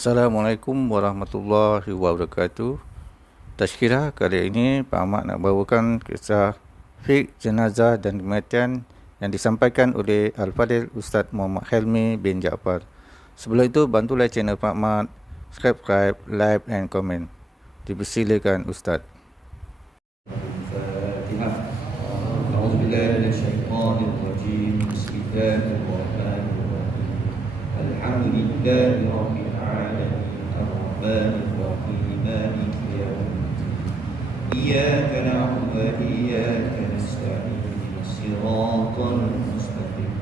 Assalamualaikum warahmatullahi wabarakatuh. Tazkirah kali ini Pak Ahmad nak bawakan kisah fiqh jenazah dan kematian yang disampaikan oleh Al-Fadhil Ustaz Muhammad Helmi bin Jaafar. Sebelum itu bantulah channel Pak Ahmad, subscribe, like and comment. Dipersilakan Ustaz. Al-Fatihah. A'udzubillahi minasyaitonir rajim. Bismillahirrahmanirrahim. Alhamdulillahirabbil alamin. Ar-Rahmanir Rahim. Maliki yaumiddin. Iyyaka na'budu wa iyyaka nasta'in. Shiratal mustaqim.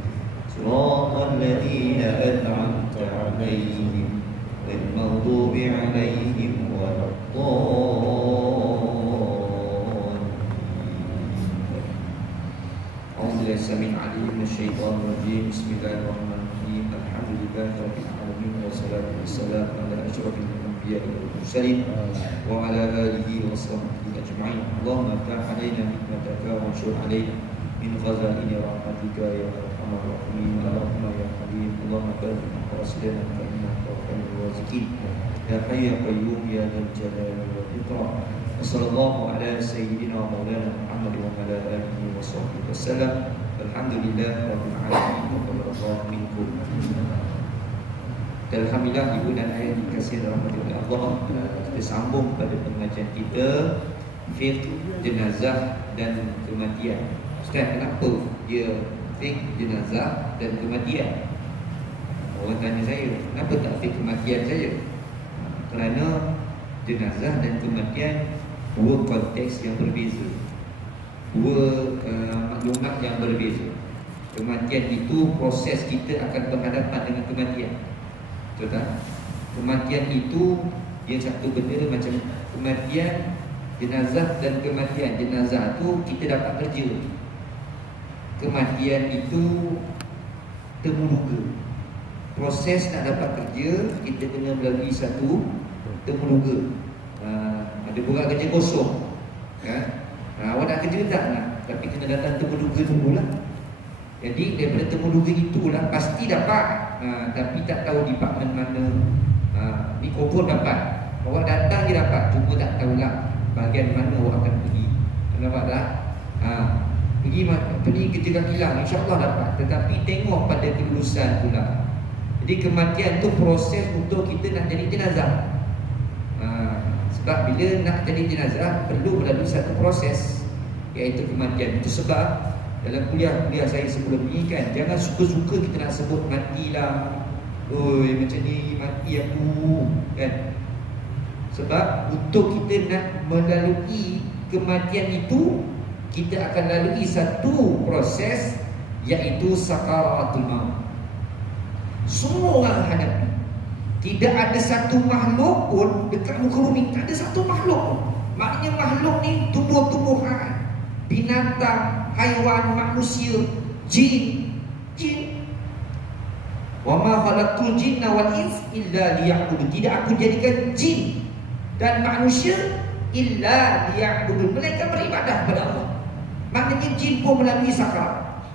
Shiratal ladzina an'amta 'alaihim ghairil maghdubi 'alaihim waladdallin. A'udzubillahi samil 'alim minasyaitonir rajim. Bismillahirrahmanirrahim. Alhamdulillahi rabbil alamin wassalatu wassalamu ala asyrofil anbiya'i wal mursalin wa ala alihi wa sahbihi ajma'in. Allahumma iftah 'alaina hikmataka wa anshur 'alaina min khazaini rahmatika ya arhamar rahimin. Allahumma ya halim, Allahumma barik qasidana fa innaka khairur raziqin. Ya hayyu ya qayyum ya dzal jalali wal ikram. Wassallallahu ala sayyidina wa maulana Muhammad wa ala alihi wa sahbihi wasallam. Alhamdulillah rabbil alamin wa taqabbalallahu minkum. Alhamdulillah ibu dan ayah dikasihi rahmatillah Allah. Kita sambung pada pengajian kita fiqh jenazah dan kematian. Ustaz, kenapa dia fiqh jenazah dan kematian? Orang tanya saya, kenapa tak fiqh kematian saja? Kerana jenazah dan kematian dua konteks yang berbeza, dua maklumat yang berbeza. Kematian itu proses kita akan berhadapan dengan kematian. Betul tak? Kematian itu dia satu benda macam kematian jenazah dan kematian. Jenazah itu kita dapat kerja. Kematian itu temuduga. Proses nak dapat kerja kita kena melalui satu temuduga. Ada bukan kerja kosong kan? Awak nak kerja tak nak, tapi kena datang temuduga dulu lah. Jadi daripada temuduga itulah pasti dapat. Tapi tak tahu department mana. Ni confirm dapat. Awak datang je dapat, cuma tak tahulah bahagian mana awak akan pergi. Nampak tak? Pergi kerja kaki lang, insya-Allah dapat. Tetapi tengok pada kelulusan pula. Jadi kematian tu proses untuk kita nak jadi jenazah. Sebab bila nak jadi jenazah perlu melalui satu proses, iaitu kematian. Itu sebab dalam kuliah saya sebelum ni kan, jangan suka-suka kita nak sebut matilah. Oi, macam ni mati aku kan. Sebab untuk kita nak melalui kematian itu, kita akan lalui satu proses, iaitu sakaratul maut. Semua orang hadapi. Tidak ada satu makhluk pun dekat muka bumi, tak ada satu makhluk pun. Maknanya makhluk ni tumbuh-tumbuhan, binatang, haiwan, manusia, jin. Wa ma khalaqtul jinna wal ins illa liya'budun. Tidak aku jadikan jin dan manusia illa liya'budun, mereka beribadah kepada Allah. Maknanya jin pun melalui sakarat,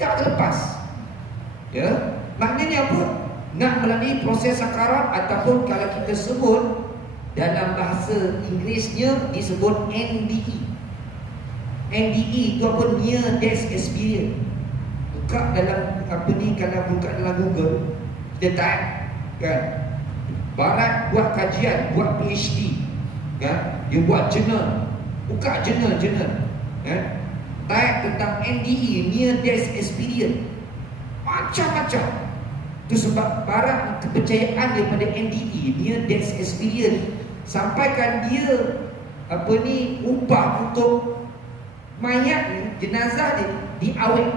tak terlepas. Ya, maknanya apa? Nak melalui proses sakarat, ataupun kalau kita sebut dalam bahasa Inggerisnya disebut NDE. NDE itu apa? Near Death Experience. Buka dalam apa ni, kalau buka dalam Google kita type kan, Barat buat kajian, buat PhD kan, dia buat jurnal, buka jurnal kan, type tentang NDE, Near Death Experience, macam-macam. Itu sebab Barat kepercayaan daripada NDE, Near Death Experience, sampaikan dia apa ni, upah untuk mayat ni, jenazah dia diawet.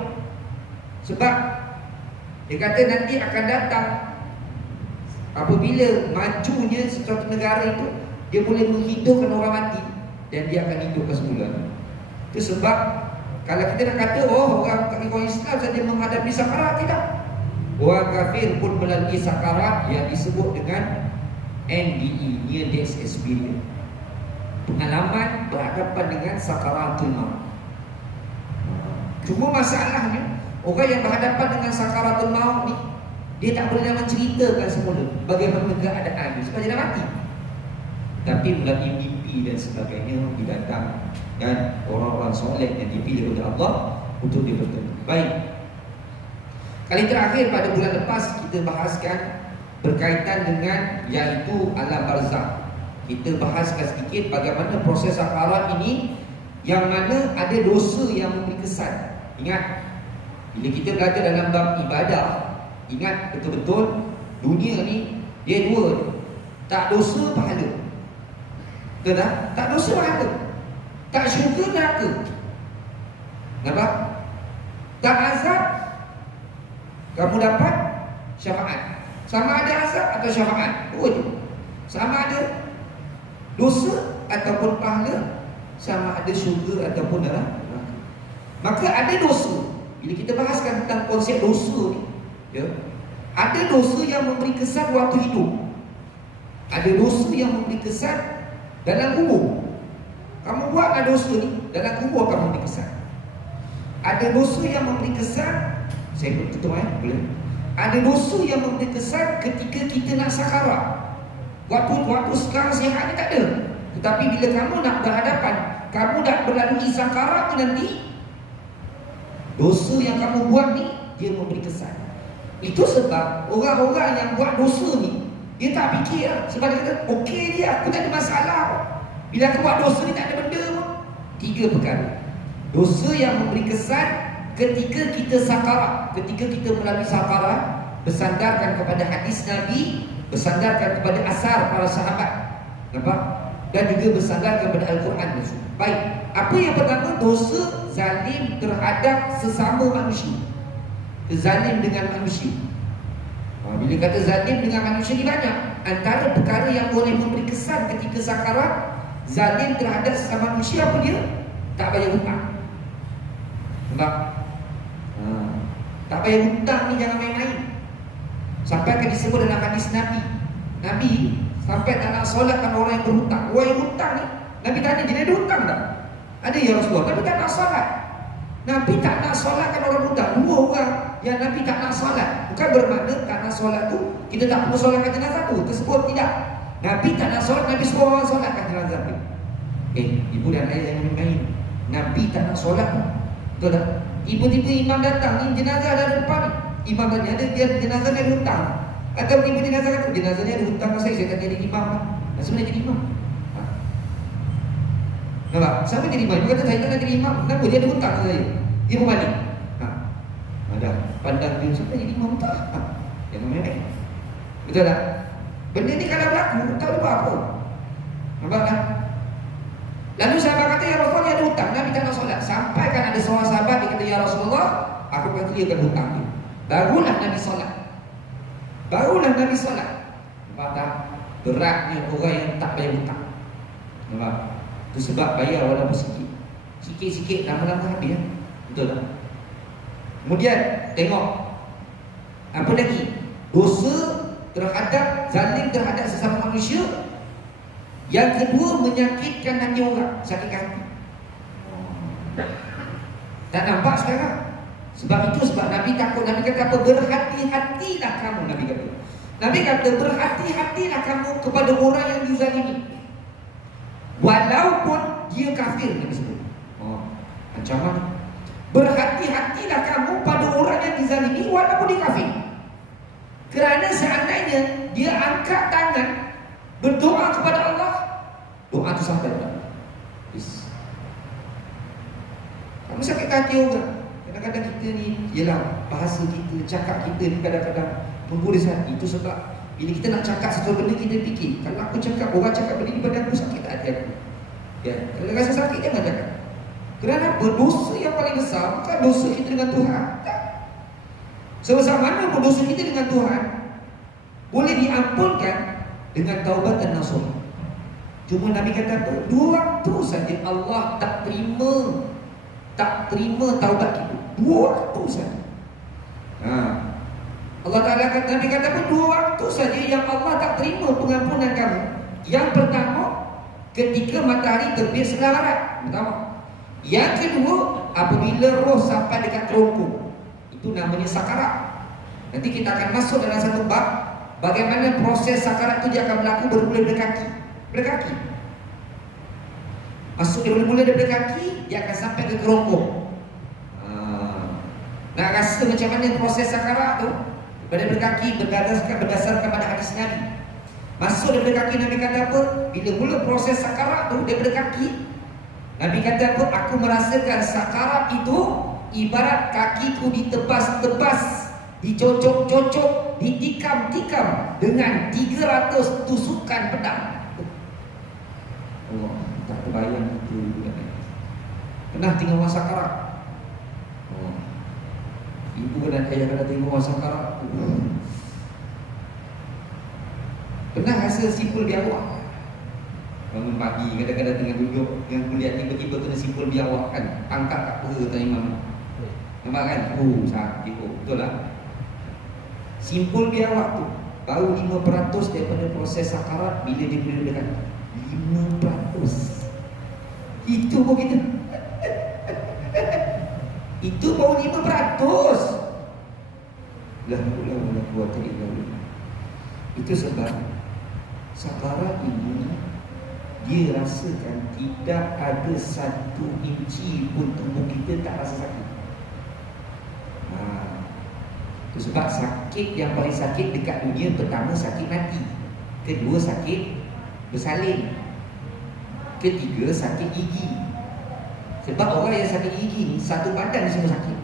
Sebab dia kata nanti akan datang, apabila majunya sesuatu negara itu, dia boleh menghidupkan orang mati dan dia akan hidupkan semula. Itu sebab kalau kita nak kata orang Islam saja menghadapi sakarat, tidak. Orang kafir pun melalui sakarat yang disebut dengan NDE, Near Death Experience. Pengalaman berhadapan dengan sakaratul maut. Cuma masalahnya, orang yang berhadapan dengan sakaratul maut ni, Dia tak boleh nak menceritakan semula bagaimana keadaan dia sebab dia dah mati. Tapi melalui mimpi dan sebagainya didatang dan orang-orang soleh yang dipilih oleh Allah untuk dia bertemu. Baik. Kali terakhir pada bulan lepas kita bahaskan berkaitan dengan iaitu alam barzakh. Kita bahaskan sedikit bagaimana proses akhirat ini yang mana ada dosa yang memberi kesan. Ingat, bila kita belajar dalam bab ibadah, ingat betul-betul dunia ni dia dua. Tak dosa pahala. Betul tak? Tak dosa pahala. Tak syurga neraka. Nampak? Tak azab, kamu dapat syafaat. Sama ada azab atau syafaat. Dua je. Sama ada dosa ataupun pahala, sama ada syurga ataupun neraka. Maka ada dosa. Bila kita bahaskan tentang konsep dosa ni, ya, ada dosa yang memberi kesan waktu hidup. Ada dosa yang memberi kesan dalam kubur. Kamu buatlah dosa ni, dalam kubur akan memberi kesan. Ada dosa yang memberi kesan, saya tutup boleh. Ada dosa yang memberi kesan ketika kita nak sakarat. Waktu sekarang sihat ni tak ada. Tetapi bila kamu nak berhadapan, kamu nak berlalui sakarat tu nanti, dosa yang kamu buat ni dia memberi kesan. Itu sebab orang-orang yang buat dosa ni, dia tak fikir lah. Sebab dia kata, okey dia, aku tak ada masalah pun. Bila aku buat dosa ni tak ada benda pun. Tiga perkara. Dosa yang memberi kesan ketika kita sakarat, ketika kita melalui sakarat, bersandarkan kepada hadis Nabi, bersandarkan kepada asar para sahabat, nampak? Dan juga bersandarkan kepada Al-Quran. Baik, apa yang pertama? Dosa zalim terhadap sesama manusia. Zalim dengan manusia. Bila kata zalim dengan manusia ni banyak. Antara perkara yang boleh memberi kesan ketika sakarat, zalim terhadap sesama manusia apa dia? Tak bayar hutang. Nampak? Tak bayar hutang ni jangan main-main. Sampai akan disebut dalam hadis Nabi. Nabi sampai tak nak solatkan orang yang berhutang. Orang yang hutang ni, Nabi tanya, dia ada hutang tak? Ada ya Rasulullah. Nabi tak nak solat. Nabi tak nak solatkan orang hutang. Dua orang yang Nabi tak nak solat. Bukan bermakna tak nak solat tu kita tak perlu solatkan jenazah tu. Tersebut tidak. Nabi tak nak solat, Nabi suruh orang solatkan jenazah tu. Ibu dan ayah yang main-main. Nabi tak nak solat. Betul tak? Tiba-tiba imam datang ni, jenazah ada depan ni. Imam tanya, dia jenazah ni ada hutang. Atau tiba jenazah kata, jenazah ni ada hutang saya tak jadi imam. Sebenarnya jadi imam. Nampak? Siapa jadi imam? Dia kata saya tak nak jadi imam. Kenapa? Dia ada hutang saya. Dia berbalik. Ada pandang dia sampai jadi imam tak? Jangan main-main. Betul tak? Benda ni kalau berlaku, tak lupa apa. Nampak tak? Lalu sahabat kata, ya Rasulullah ada hutang. Nabi tak nak solat. Sampai kan ada seorang sahabat dia kata, ya Rasulullah, aku akan clearkan hutang dia. Barulah Nabi solat. Barulah Nabi solat. Nampak tak? Beratnya orang yang tak bayar hutang. Nampak? Itu sebab bayar walaupun sikit. Sikit-sikit lama-lama habis. Betul tak? Kemudian tengok apa lagi? Dosa terhadap zalim terhadap sesama manusia. Yang kedua, menyakitkan hati orang. Sakitkan hati. Tak nampak sekarang. Sebab itu sebab Nabi takut. Nabi kata apa? Berhati-hatilah kamu. Nabi kata. Nabi kata berhati-hatilah kamu kepada orang yang dizalimi. Walaupun dia kafir. Nabi sebut. Macam mana? Berhati-hatilah kamu pada orang yang dizalimi walaupun dia kafir. Kerana seandainya dia angkat tangan berdoa kepada Allah, doa itu sampai tak? Kamu sakit hati orang. Kadang-kadang kita ni, ialah bahasa kita, cakap kita ni kadang-kadang mengguris hati. Itu sebab bila kita nak cakap sesuatu benda, kita fikir, kalau aku cakap, orang cakap benda ni pada aku, sakit tak hati aku. Ya, kalau rasa sakit jangan cakap. Kerana berdosa yang paling besar bukan dosa kita dengan Tuhan. Tak. Sebesar mana pun dosa kita dengan Tuhan boleh diampunkan dengan taubat dan nasuh. Cuma Nabi kata apa? Dua waktu saja Allah tak terima taubat kita. Dua waktu saja. Allah Ta'ala kata, Nabi kata apa? Dua waktu saja yang Allah tak terima pengampunan kamu. Yang pertama, ketika matahari terbit sebelah barat. Pertama. Yang kedua, apabila roh sampai dekat terungkung. Itu namanya sakarat. Nanti kita akan masuk dalam satu bab bagaimana proses sakarat itu dia akan berlaku bermula dari kaki. Dari kaki. Masuk dia bermula dari kaki, dia akan sampai ke kerongkong. Nak rasa macam mana proses sakarat tu? Daripada kaki berdasarkan pada hadis Nabi. Masuk daripada kaki, Nabi kata apa? Bila mula proses sakarat tu daripada kaki, Nabi kata apa? Aku merasakan sakarat itu ibarat kakiku ditebas-tebas, dicocok-cocok, ditikam-tikam dengan 300 tusukan pedang. Allah, tak terbayang itu. Pernah tengok orang sakarat? Ibu dan ayah kena tengok orang sakarat. Pernah rasa simpul biawak? Bangun pagi, kadang-kadang tengah duduk, yang kuliah tiba-tiba kena simpul biawak kan, angkat tak apa kata imam. Nampak kan? Sakit. Betul lah. Simpul biawak tu baru 5% daripada proses sakarat bila dia boleh dekat. 5%. Itu pun kita itu baru 5%. La haula wala quwwata illa billah. Itu sebab sakarat ini dia rasakan tidak ada 1 inci pun tubuh kita tak rasa sakit. Itu sebab sakit yang paling sakit dekat dunia, pertama sakit mati, kedua sakit bersalin, ketiga sakit gigi. Sebab orang yang sakit gigi ni satu badan semua sakit.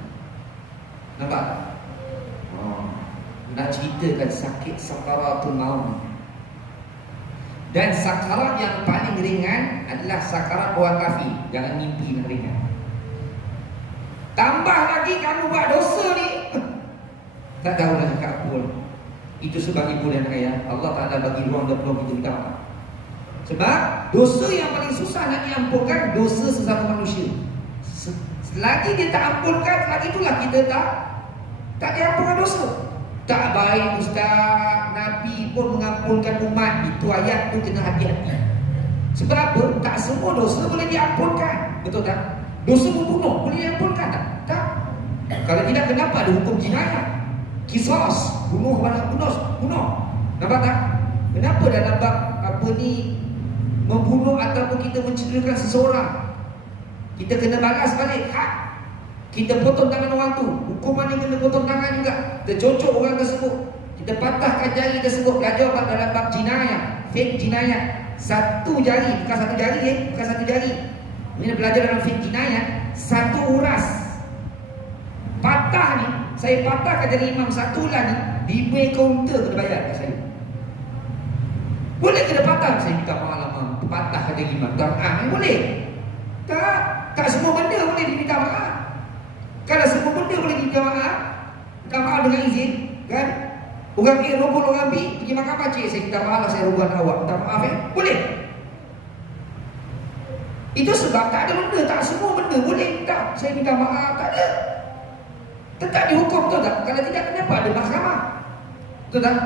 Nampak? Nak ceritakan sakit sakaratul maut. Dan sakarat yang paling ringan adalah sakarat orang kafir. Jangan mimpi yang ringan. Tambah lagi kamu buat dosa ni, tak tahu dah cakap apa. Itu sebab ibu dan ayah, Allah Ta'ala bagi ruang dan peluang kita minta maaf. Sebab dosa yang paling susah nak diampunkan, dosa sesama manusia. Selagi dia tak ampunkan, selagi itulah kita tak diampunkan dosa. Tak baik ustaz, Nabi pun mengampunkan umat. Itu ayat tu kena hati-hati. Sebab apa? Tak semua dosa boleh diampunkan. Betul tak? Dosa membunuh boleh diampunkan tak? Tak. Kalau tidak, kenapa ada hukum jinayah? Qisas, bunuh balas bunuh. Nampak tak? Kenapa dalam bab apa ni, membunuh ataupun kita mencederakan seseorang, kita kena balas balik hak. Kita potong tangan orang tu, hukuman ni kena potong tangan juga. Kita cocok orang tersebut, kita patahkan jari tersebut. Belajar dalam bab jinayah, fik jinayah. Satu jari, bukan satu jari bukan satu jari. Ini belajar dalam fik jinayah, satu uras. Patah ni, saya patahkan jari imam satu lah ni, di kaunter kena bayar kat saya. Boleh kena patah? Saya minta maaf, patahkan jari imam. Tak, boleh. Tak semua benda boleh diminta maaf. Kalau semua benda boleh diminta maaf, minta maaf dengan izin, kan? Orang A rogol orang B pergi makan pakcik, saya minta maaf lah, saya rogol awak, minta maaf boleh. Itu sebab tak ada benda, tak semua benda boleh minta saya minta maaf, tak ada. Tetap dihukum, betul tak? Kalau tidak, kenapa ada mahkamah? Betul tak?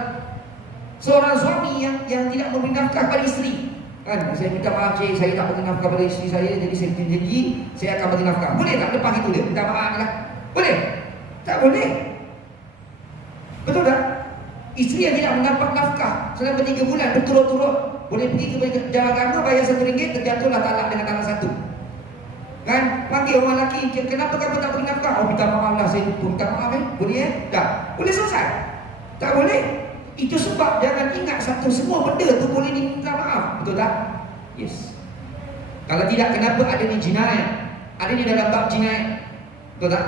Seorang suami yang tidak memberi nafkah pada isteri, kan? Saya minta maaf cik, saya tak bagi nafkah pada isteri saya, jadi saya janji saya akan bagi nafkah. Boleh tak lepas itu dia minta maaf lah? Boleh? Tak boleh. Betul tak? Isteri yang tidak mendapat nafkah selama 3 bulan berturut-turut, boleh pergi ke Jawatan Agama, bayar RM1, terjatuhlah talak dengan talak 1. Kan? Panggil orang lelaki, kenapa kamu tak beri nafkah? Oh, minta maaf lah, saya minta maaf boleh tak? Boleh selesai? Tak boleh. Itu sebab jangan ingat satu semua benda tu boleh diminta maaf. Betul tak? Yes. Kalau tidak, kenapa ada di jinayah? Ada di dalam bab jinayah. Betul tak?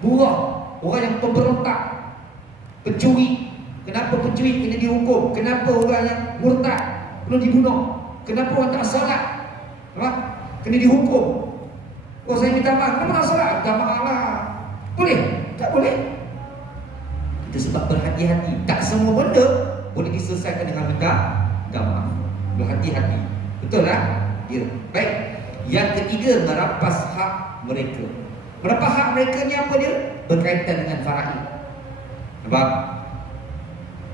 Buruh, orang yang pemberontak, pencuri. Kenapa pencuri kena dihukum? Kenapa orang yang murtad perlu dibunuh? Kenapa orang tak solat kena dihukum? Oh, saya minta maaf, kenapa tak solat? Minta maaf lah. Boleh? Tak boleh. Itu sebab berhati-hati. Tak semua benda boleh diselesaikan dengan minta maaf. Berhati-hati. Betul tak? Ya. Baik. Yang ketiga, merampas hak mereka. Merampas hak mereka ni apa dia? Berkaitan dengan faraid. Nampak?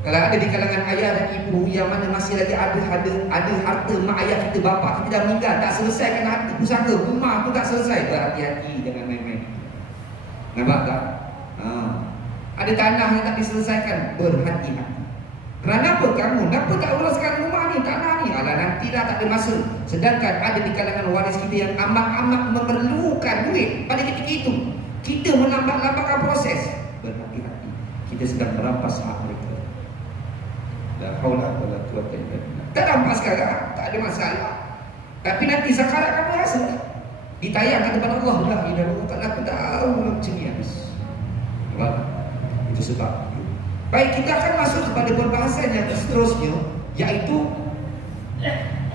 Kalau ada di kalangan ayah dan ibu yang mana masih lagi ada harta mak ayah kita, bapa kita dah meninggal, tak selesaikan harta pusaka, rumah tu tak selesai, berhati-hati dengan main-main. Nampak tak? Ada tanah yang tak diselesaikan, berhati-hati. Kenapa kamu? Kenapa tak uruskan rumah ni, tanah ni? Alah, nantilah, tak ada masa. Sedangkan ada di kalangan waris kita yang amat-amat memerlukan duit pada ketika itu. Kita melambat-lambatkan proses. Berhati-hati, kita sedang merampas hak mereka. La haula wala quwwata illa billah. Tak rampas sekarang, tak ada masalah. Tapi nanti sakarat kamu rasa ditayangkan kepada Allah. La ilaha illallah, aku tahu macam ni habis. Itu sebab. Baik, kita akan masuk kepada perbahasan yang seterusnya, iaitu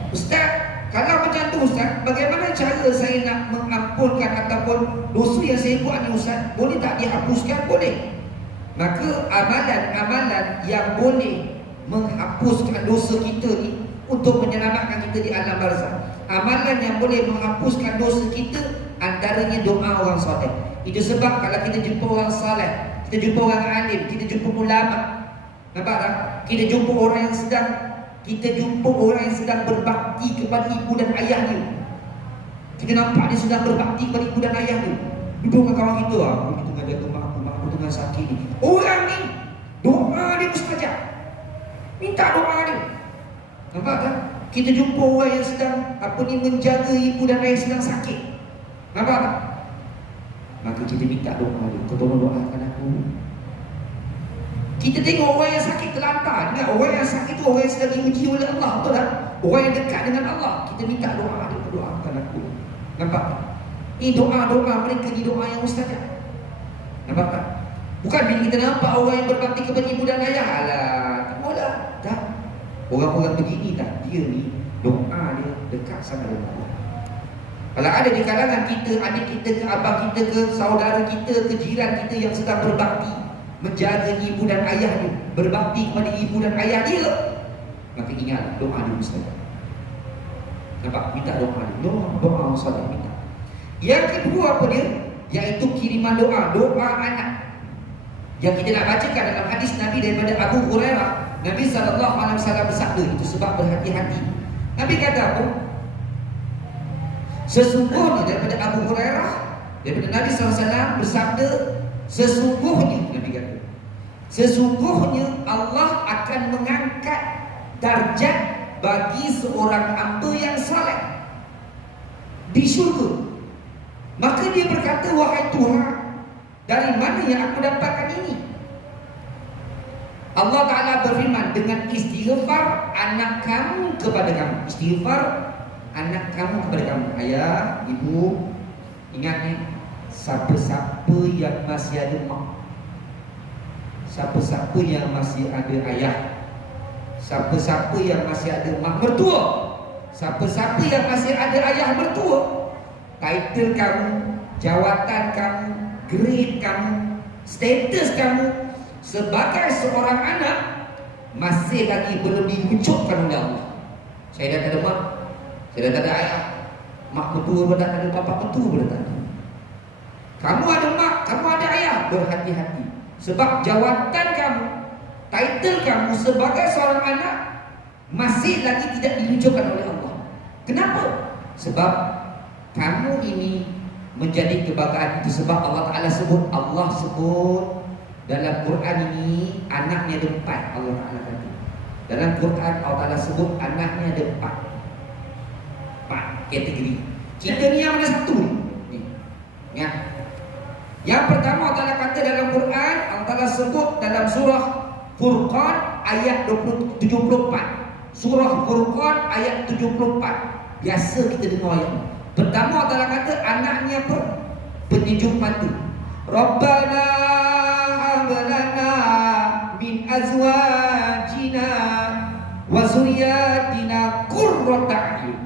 Ustaz, kalau macam tu Ustaz, bagaimana cara saya nak mengampunkan ataupun dosa yang saya buat ni Ustaz, boleh tak dihapuskan? Boleh. Maka amalan-amalan yang boleh menghapuskan dosa kita ni untuk menyelamatkan kita di alam barzakh, amalan yang boleh menghapuskan dosa kita, antaranya doa orang soleh. Itu sebab kalau kita jumpa orang soleh, kita jumpa orang alim, kita jumpa ulama, nampak tak? Kita jumpa orang yang sedang berbakti kepada ibu dan ayah dia. Kita nampak dia sedang berbakti kepada ibu dan ayah dia. Duduk dengan kawan kita, kita tengah jatuh mak aku tengah sakit ni. Orang ni doa dia mustajab. Minta doa dia. Nampak tak? Kita jumpa orang yang sedang menjaga ibu dan ayah sedang sakit. Nampak tak? Maka kita minta doa dia. Kau tolong doakan aku. Kita tengok orang yang sakit terlantar. Ingat, orang yang sakit tu orang yang sedang diuji oleh Allah, betul tak? Orang yang dekat dengan Allah. Kita minta doa dia, doakan aku. Nampak tak? Ini doa-doa mereka ni doa yang mustajab. Nampak tak? Bukan bila kita nampak orang yang berbakti kepada ibu dan ayah, alah, tak boleh. Tak. Orang-orang begini tak, dia ni doa dia dekat sama dengan Allah. Kalau ada di kalangan kita, adik kita ke, abang kita ke, saudara kita ke, jiran kita yang sedang berbakti menjaga ibu dan ayah dia, berbakti kepada ibu dan ayah dia, maka ingat doa dia mustajab. Nampak? Minta doa dia. Doa orang soleh minta. Yang kedua apa dia? Iaitu kiriman doa anak. Yang kita nak bacakan dalam hadis Nabi daripada Abu Hurairah. Nabi SAW bersabda, itu sebab berhati-hati. Nabi kata apa? Sesungguhnya, daripada Abu Hurairah, daripada Nabi SAW bersabda, sesungguhnya, Nabi kata, sesungguhnya Allah akan mengangkat darjat bagi seorang hamba yang saleh di syurga. Maka dia berkata, wahai Tuhan, dari mana yang aku dapatkan ini? Allah Ta'ala berfirman, dengan istighfar anak kamu kepada kamu. Istighfar anak kamu kepada kamu. Ayah, ibu, ingat ni, siapa-siapa yang masih ada mak, siapa-siapa yang masih ada ayah, siapa-siapa yang masih ada mak mertua, siapa-siapa yang masih ada ayah mertua, title kamu, jawatan kamu, grade kamu, status kamu sebagai seorang anak masih lagi belum diwujudkan oleh Allah. Saya dah tak ada mak, saya dah tak ada ayah, mak mertua pun tak ada, bapa mertua pun tak ada. Kamu ada mak, kamu ada ayah, berhati-hati. Sebab jawatan kamu, title kamu sebagai seorang anak masih lagi tidak diwujudkan oleh Allah. Kenapa? Sebab kamu ini menjadi kebanggaan. Itu sebab Allah sebut dalam Quran ini anaknya ada 4. Allah Ta'ala kata dalam Quran, Allah Ta'ala sebut anaknya ada 4 kategori. Kita ni yang mana satu ni? Ya. Yang pertama Allah Ta'ala kata dalam Quran, Allah Ta'ala sebut dalam surah Furqan ayat 74. Surah Furqan ayat 74. Biasa kita dengar ayat ni. Pertama Allah Ta'ala kata anaknya apa? Penyejuk mata. Rabbana hablana min azwajina wa zurriyatina qurrata a'yun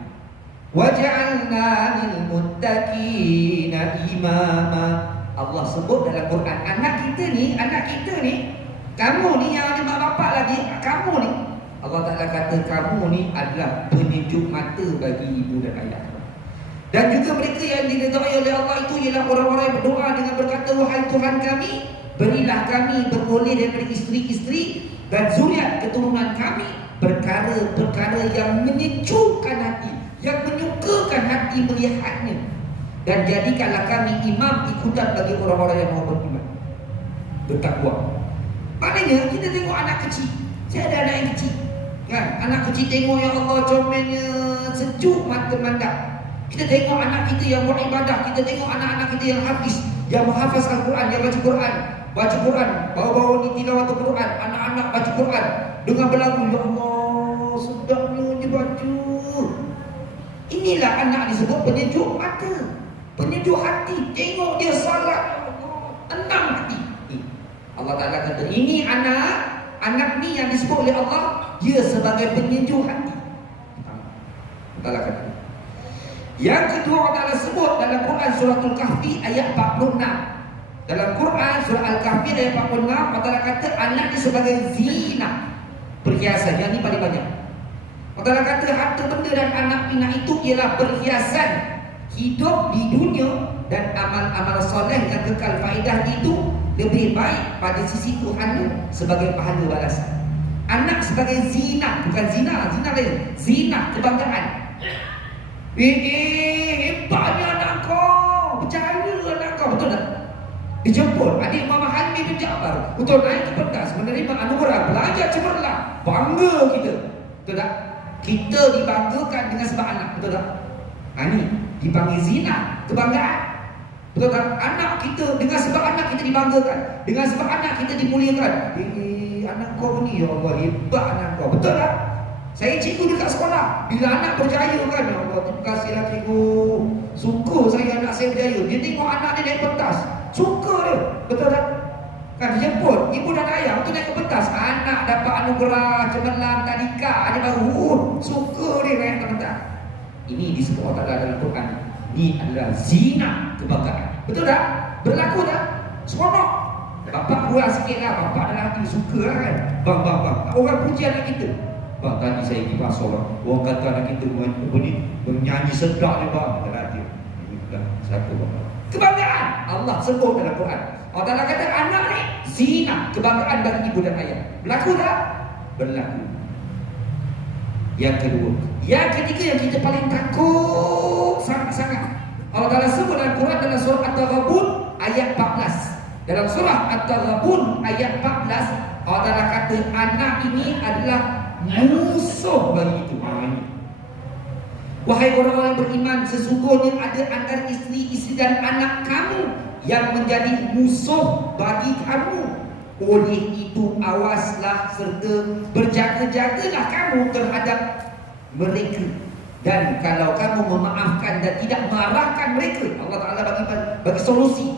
waj'alna lil muttaqina imama. Allah sebut dalam Quran, anak kita ni, kamu ni yang ada mak bapak lagi, kamu ni, Allah Ta'ala kata kamu ni adalah penyejuk mata bagi ibu dan ayah. Dan juga mereka yang diridai oleh Allah itu ialah orang-orang yang berdoa dengan berkata, wahai Tuhan kami, berilah kami beroleh daripada isteri-isteri dan zuriat keturunan kami perkara-perkara yang menyejukkan hati, yang menyukakan hati melihatnya, dan jadikanlah kami imam ikutan bagi orang-orang yang mau beriman. bertakwa. Maknanya kita tengok anak kecil. Saya ada anak yang kecil, kan? Anak kecil tengok, ya Allah, comelnya sejuk mata mandang. Kita tengok anak kita yang beribadah, kita tengok anak-anak kita yang hafiz, yang menghafaz Al-Quran, yang baca Quran, bawa-bawa ni tilawatul Quran, anak-anak baca Quran dengan berlagu, ya Allah, sedapnya dia baca. Inilah anak disebut penyejuk mata, penyejuk hati. Tengok dia salat, ya Allah, tenang hati. Allah Ta'ala kata, ini anak ni yang disebut oleh Allah, dia sebagai penyejuk hati. Allah Ta'ala kata. Yang kedua, Allah Ta'ala sebut dalam Quran surah Al-Kahfi ayat 46. Dalam Quran surah Al-Kahfi ayat 46, Allah Ta'ala kata anak ni sebagai zina, perhiasan. Yang ni paling banyak. Allah Ta'ala kata harta benda dan anak pinak itu ialah perhiasan hidup di dunia, dan amal-amal soleh yang kekal faedah itu lebih baik pada sisi Tuhan sebagai pahala balasan. Anak sebagai zina, bukan zina lain, zina, kebanggaan. Hebatnya anak kau, berjaya anak kau, betul tak? Dijemput adik Mama Halmi bin Ja'far, betul, naik ke pentas, menerima anugerah, belajar cemerlang, bangga kita, betul tak? Kita dibanggakan dengan sebab anak, betul tak? Ini dipanggil zina, kebanggaan, betul tak? Anak kita, dengan sebab anak kita dibanggakan, dengan sebab anak kita dimuliakan. Anak kau ni, ya Allah, hebat anak kau, betul tak? Saya cikgu dekat sekolah, bila anak berjaya kan, ya Allah, terima kasihlah cikgu, suka saya anak saya berjaya. Dia tengok anak dia naik pentas, suka dia, betul tak? Kan dijemput ibu dan ayah untuk naik ke pentas, anak dapat anugerah cemerlang tadika, ada baru, suka dia naik ke pentas. Ini disebut Allah Ta'ala dalam Quran, ini adalah zina, kebanggaan, betul tak? Berlaku tak? Seronok. Bapak kurang sikit lah, bapak dalam hati suka lah kan. Bang, orang puji anak kita. Bang, tadi saya pergi pasar, orang kata anak kita bernyanyi sedap ni bang, dalam hati. Ini bukan satu bang, kebanggaan. Allah sebut dalam Quran, Allah Ta'ala kata anak ni zina, kebanggaan bagi ibu dan ayah. Berlaku tak? Berlaku. Yang kedua, yang ketiga yang kita paling takut sangat-sangat, Allah Ta'ala sebut dalam Quran dalam surah At-Taghabun ayat 14. Dalam surah At-Taghabun ayat 14, Allah Ta'ala kata anak ini adalah musuh bagi itu. Wahai orang-orang beriman, sesungguhnya ada antara isteri-isteri dan anak kamu yang menjadi musuh bagi kamu. Oleh itu awaslah serta berjaga-jagalah kamu terhadap mereka. Dan kalau kamu memaafkan dan tidak marahkan mereka, Allah Ta'ala bagi solusi.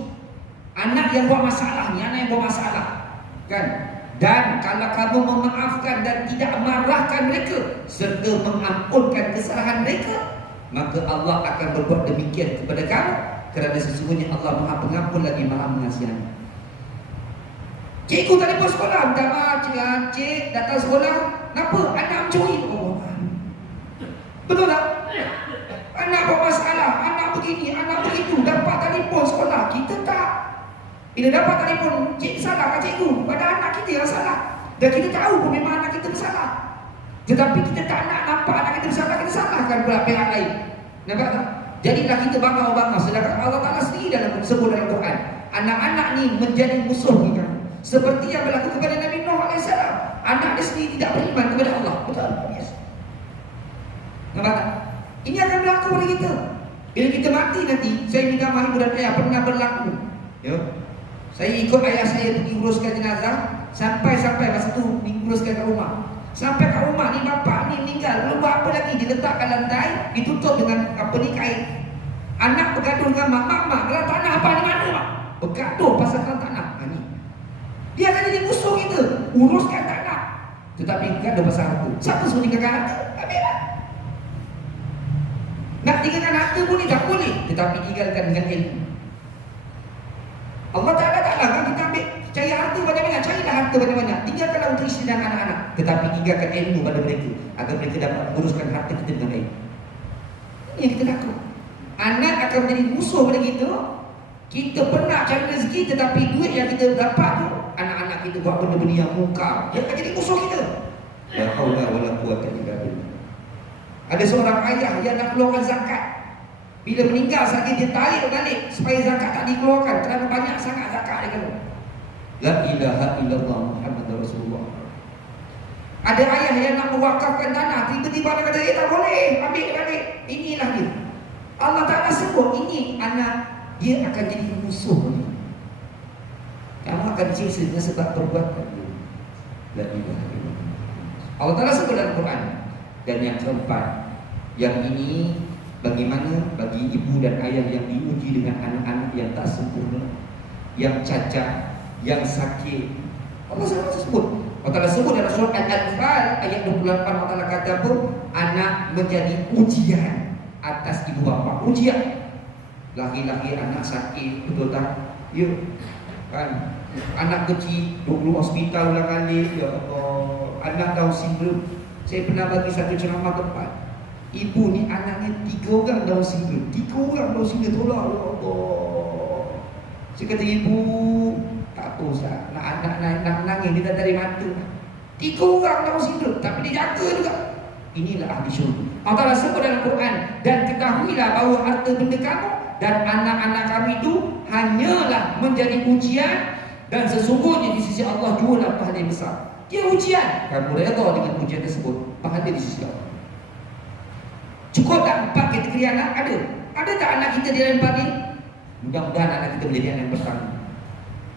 Anak yang buat masalah ni, anak yang buat masalah, kan? Dan kalau kamu memaafkan dan tidak marahkan mereka serta mengampunkan kesalahan mereka, maka Allah akan berbuat demikian kepada kamu, kerana sesungguhnya Allah Maha Pengampun lagi Maha Mengasihani. Cikgu telefon sekolah, minta maaf cik, datang sekolah, kenapa? Anak mencuri. Oh, betul tak? Anak buat masalah, anak begini, anak begitu, dapat telefon sekolah, kita tak. Bila dapat telefon, cik salah kan cikgu, pada anak kita yang salah. Dan kita tahu pun memang anak kita bersalah, tetapi kita tak nak nampak anak kita bersalah, kita salahkan pula pihak lain. Nampak tak? Jadilah kita bangga-bangga. Sedangkan Allah Ta'ala sendiri dalam sebut dalam Quran, anak-anak ni menjadi musuh kita, seperti yang berlaku kepada Nabi Nuh AS. Anak dia sendiri tidak beriman kepada Allah. Betul? Yes. Nampak tak? Ini akan berlaku pada kita. Bila kita mati nanti, saya minta maaf ibu dan ayah, pernah berlaku, ya, saya ikut ayah saya pergi uruskan jenazah, sampai masa tu diuruskan kat rumah. Sampai kat rumah ni, bapak ni meninggal, belum buat apa lagi, diletakkan lantai, ditutup dengan apa ni, kain. Anak bergaduh dengan mak, kelang tanah apa ni mana mak? Bergaduh pasal kelang tanah. Ni dia akan jadi musuh kita, uruskan tanah, tetapi gaduh pasal harta. Siapa suruh tinggalkan harta? Habislah. Nak tinggalkan harta pun tak boleh, tetapi tinggalkan dengan ilmu. Allah Ta'ala tak larang kita ambil, cari harta banyak-banyak, carilah harta banyak-banyak, tinggalkanlah untuk isteri dan anak-anak, tetapi tinggalkan ilmu pada mereka, agar mereka dapat menguruskan harta kita dengan baik. Ini yang kita takut. Anak akan menjadi musuh pada kita. Kita pernah cari rezeki, tetapi duit yang kita dapat tu, anak-anak kita buat benda-benda yang mungkar, dia akan jadi musuh kita. La haula wala quwwata illa billah. Ada seorang ayah yang nak keluarkan zakat. Bila meninggal saja dia tarik balik supaya zakat tak dikeluarkan, kerana banyak sangat zakat dia keluar. La ilaha illallah Muhammad Rasulullah. Ada ayah yang nak mewakafkan tanah, tiba-tiba dia kata, tak boleh, ambil balik. Inilah dia. Allah Ta'ala sebut, ini anak, dia akan jadi musuh dia. Kamu akan siksa dengan sebab perbuatan dia. La ilaha illallah. Allah Ta'ala sebut dalam Quran. Dan yang keempat, yang ini bagaimana bagi ibu dan ayah yang diuji dengan anak-anak yang tak sempurna, yang cacat, yang sakit. Allah sebut. Allah Ta'ala sebut dalam surah Al-Anfal ayat 28. Allah Ta'ala kata apa? Anak menjadi ujian atas ibu bapa. Ujian. Laki-laki anak sakit, betul tak? Ya. Kan? Anak kecil 20 hospital ulang kali. Ya Allah. Anak Down syndrome. Saya pernah bagi satu ceramah tempat. Ibu ni anaknya 3 orang Down syndrome. 3 orang Down syndrome. Tolong ya Allah. Saya kata ibu, tak apa Ustaz, nak anak nak nangis dia tak dari mata. 3 orang Down syndrome tapi dia jaga juga. Inilah ahli syurga. Allah Ta'ala sebut dalam Quran, dan ketahuilah bahawa harta benda kamu dan anak-anak kami itu hanyalah menjadi ujian, dan sesungguhnya di sisi Allah jualah pahala yang besar. Dia ujian, kamu redha dengan ujian tersebut, pahala di sisi Allah. Cukup tak 4 kategori anak? Ada. Ada tak anak kita dilempar ni? Mudah-mudahan anak kita menjadi anak yang pertama.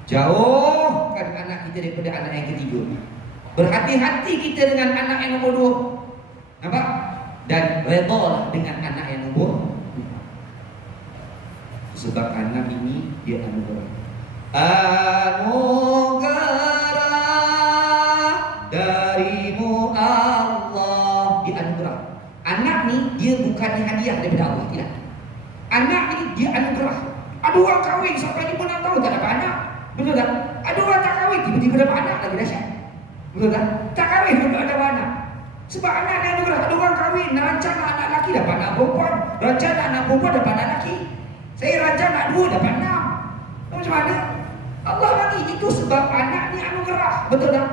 Jauhkan anak kita daripada anak yang ketiga. Berhati-hati kita dengan anak yang nombor 2. Nampak? Dan redha dengan anak yang nombor 2. Sebab anak ini dia anugerah. Anugerah darimu Allah. Dia anugerah. Anak ni dia bukannya hadiah daripada Allah, tidak. Anak ni dia anugerah. Ada orang kahwin sampai 5-6 tahun tak dapat anak. Betul tak? Ada orang tak kahwin tiba-tiba dapat anak, lagi dahsyat. Betul tak? Tak kahwin pun tak dapat anak. Sebab anak ni anugerah. Ada orang kahwin rancang anak lelaki dapat anak perempuan, rancang anak perempuan dapat anak lelaki. Saya rancang anak 2 dapat 6. Macam mana? Allah bagi. Itu sebab anak ni anugerah. Betul tak?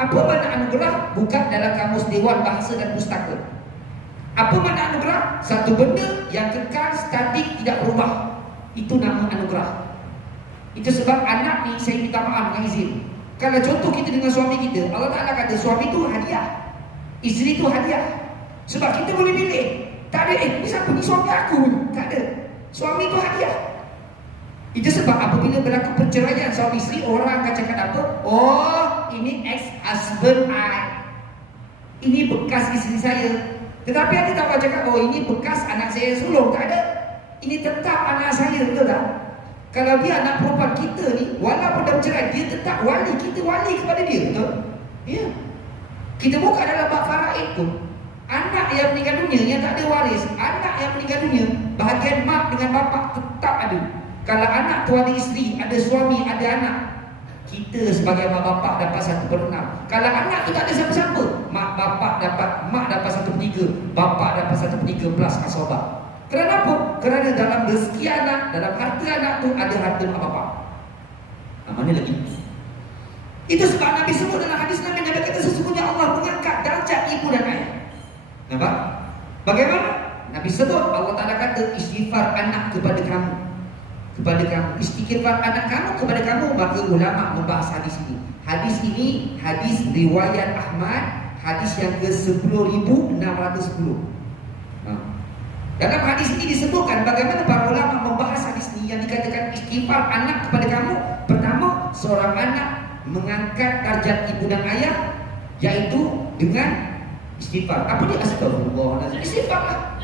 Apa makna anugerah? Bukan dalam kamus Dewan Bahasa dan Pustaka. Apa makna anugerah? Satu benda yang kekal, statik, tidak berubah. Itu nama anugerah. Itu sebab anak ni, saya minta maaf dengan izin, kalau contoh kita dengan suami kita, Allah Ta'ala kata suami tu hadiah, isteri tu hadiah. Sebab kita boleh pilih. Tak ada, ni siapa ni suami aku? Tak ada. Suami tu hadiah. Itu sebab apabila berlaku perceraian suami isteri, orang akan cakap apa? Oh, ini ex-husband I, ini bekas isteri saya. Tetapi ada tak orang cakap, oh ini bekas anak saya sulung? Tak ada. Ini tetap anak saya, betul tak? Kalau dia anak perempuan kita ni, walaupun dah bercerai, dia tetap wali. Kita wali kepada dia, betul? Ya. Kita buka dalam bab faraid tu, anak yang meninggal dunia yang tak ada waris, anak yang meninggal dunia, bahagian mak dengan bapak tetap ada. Kalau anak tu ada isteri, ada suami, ada anak, kita sebagai mak bapak dapat 1/6. Kalau anak tu tak ada siapa-siapa, mak dapat 1/3, bapak dapat 1/3 plus asabah. Kerana apa? Kerana dalam rezeki anak, dalam harta anak tu ada harta mak bapak. Mana lagi? Itu sebab Nabi sebut dalam hadis Nabi kata sesungguhnya Allah mengangkat darjat ibu dan ayah. Nampak? Bagaimana? Nabi sebut, Allah Ta'ala kata istighfar anak kepada kamu, istighfar anak kamu kepada kamu. Maka ulama membahas hadis ini. Hadis ini hadis riwayat Ahmad, hadis yang ke 10.610. Dalam hadis ini disebutkan bagaimana para ulama membahas hadis ini yang dikatakan istighfar anak kepada kamu. Pertama, seorang anak mengangkat darjat ibu dan ayah, yaitu dengan istighfar. Apa dia? Astagfirullahaladzim. Istighfar.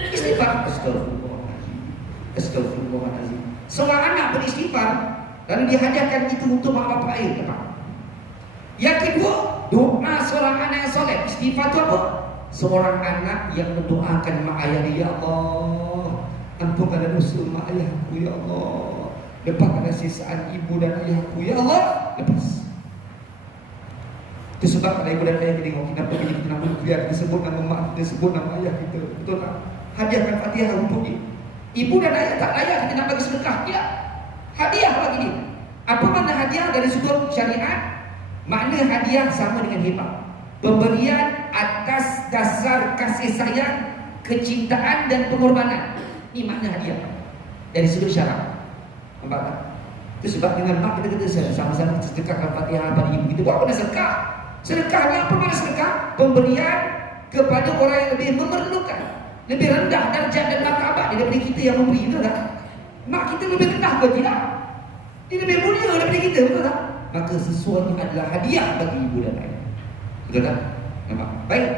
Astagfirullahaladzim. Seorang anak beristighfar, lalu dihadiahkan itu untuk mak bapak air. Yang kedua, doa seorang anak yang soleh. Istighfar itu apa? Seorang anak yang mendoakan mak ayah dia, ya Allah, ampunkanlah dosa mak ayahku, ya Allah, lepaskanlah sisaan ibu dan ayahku, ya Allah, lepas. Itu sebab kalau ibu dan ayah kita tengok, kenapa kita nama dia, kita sebut nama mak, kita sebut nama ayah kita, betul tak? Hadiahkan Fatihah untuk dia. Ibu dan ayah tak layak kita nak bagi sedekah, tidak. Hadiah bagi dia. Apa makna hadiah dari sudut syariat? Makna hadiah sama dengan hibah, pemberian atas dasar kasih sayang, kecintaan dan pengorbanan. Ini makna hadiah dari sudut syarak. Nampak tak? Itu sebab dengan mak kita kata sama-sama kita sedekahkan Fatihah pada ibu kita. Buat apa nak sedekah? Sedekah ni apa makna sedekah? Pemberian kepada orang yang lebih memerlukan, lebih rendah darjat dan martabat daripada kita yang memberi, betul tak? Mak kita lebih rendah ke tidak? Dia lebih mulia daripada kita, betul tak? Maka sesuatu adalah hadiah bagi ibu dan ayah. Betul tak? Nampak? Baik.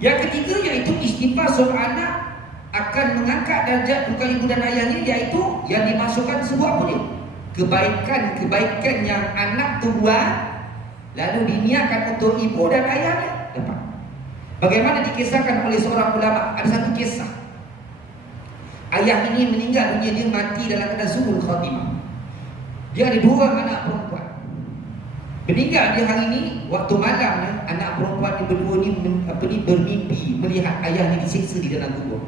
Yang ketiga iaitu istighfar seorang anak akan mengangkat darjat bukan ibu dan ayahnya, iaitu yang dimasukkan sebuah apa dia? Kebaikan yang anak tu buat lalu diniatkan untuk ibu dan ayahnya dapat. Bagaimana dikisahkan oleh seorang ulama, ada satu kisah. Ayah ini meninggal dunia, dia mati dalam keadaan su'ul khatimah. Dia ada 2 anak perempuan. Meninggal dia hari ini, waktu malam anak perempuan ni berdua ni bermimpi melihat ayahnya disiksa di dalam kubur.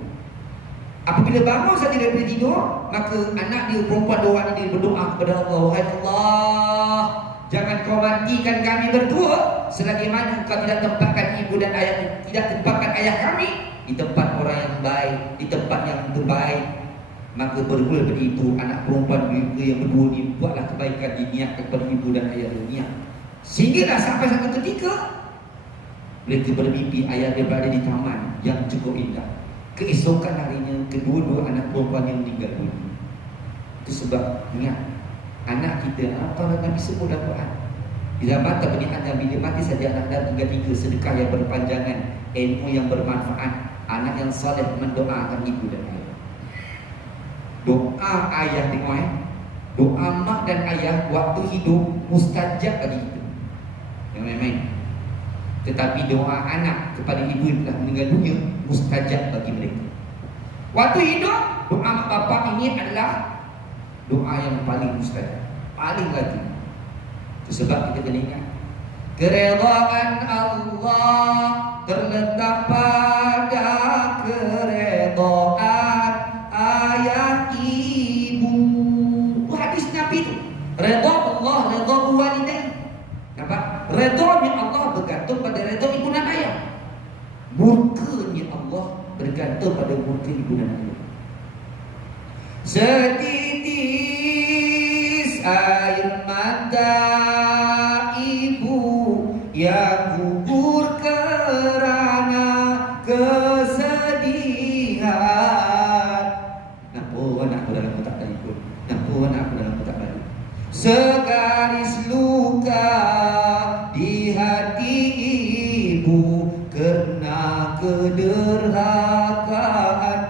Apabila bangun saja daripada tidur, maka anak dia perempuan 2 orang ini berdoa kepada Allah, "Wahai Allah, jangan kau matikan kami berdua selagi mana kau tidak tempatkan ibu dan ayah, tidak tempatkan ayah kami di tempat orang yang baik, di tempat yang terbaik." Maka bermula dari itu anak perempuan mereka yang berdua ni buatlah kebaikan, diniatkan kepada ibu dan ayah dunia. Sehinggalah sampai satu ketika mereka bermimpi ayah dia berada di taman yang cukup indah. Keesokan harinya kedua-dua anak perempuan yang meninggal dunia. Itu sebab ingat, anak kita apa Nabi sebut dalam Quran, bila mata bani Adam, bila mati saja anak dan 3 sedekah yang berpanjangan, ilmu yang bermanfaat, anak yang saleh mendoakan ibu dan ayah. Doa ayah tengok doa mak dan ayah waktu hidup mustajab bagi kita, yang main-main. Tetapi doa anak kepada ibu yang telah meninggal dunia mustajab bagi mereka. Waktu hidup, doa mak bapak ini adalah doa yang paling mustajab, paling lagi. Itu sebab kita kena ingat, keredaan Allah terletak pada keredaan ayah ibu. Itu hadis Nabi itu. Redha Allah, redha walidain. Nampak? Redha Allah bergantung pada redha ibu dan ayah. Murkanya Allah bergantung pada murka ibu dan ayah. Setitis air mata ibu yang gugur kerana kesedihan. Nampak anakku dalam kotak telefon, nampak anakku dalam kotak balik. Segaris luka di hati ibu kerana kederhakaan,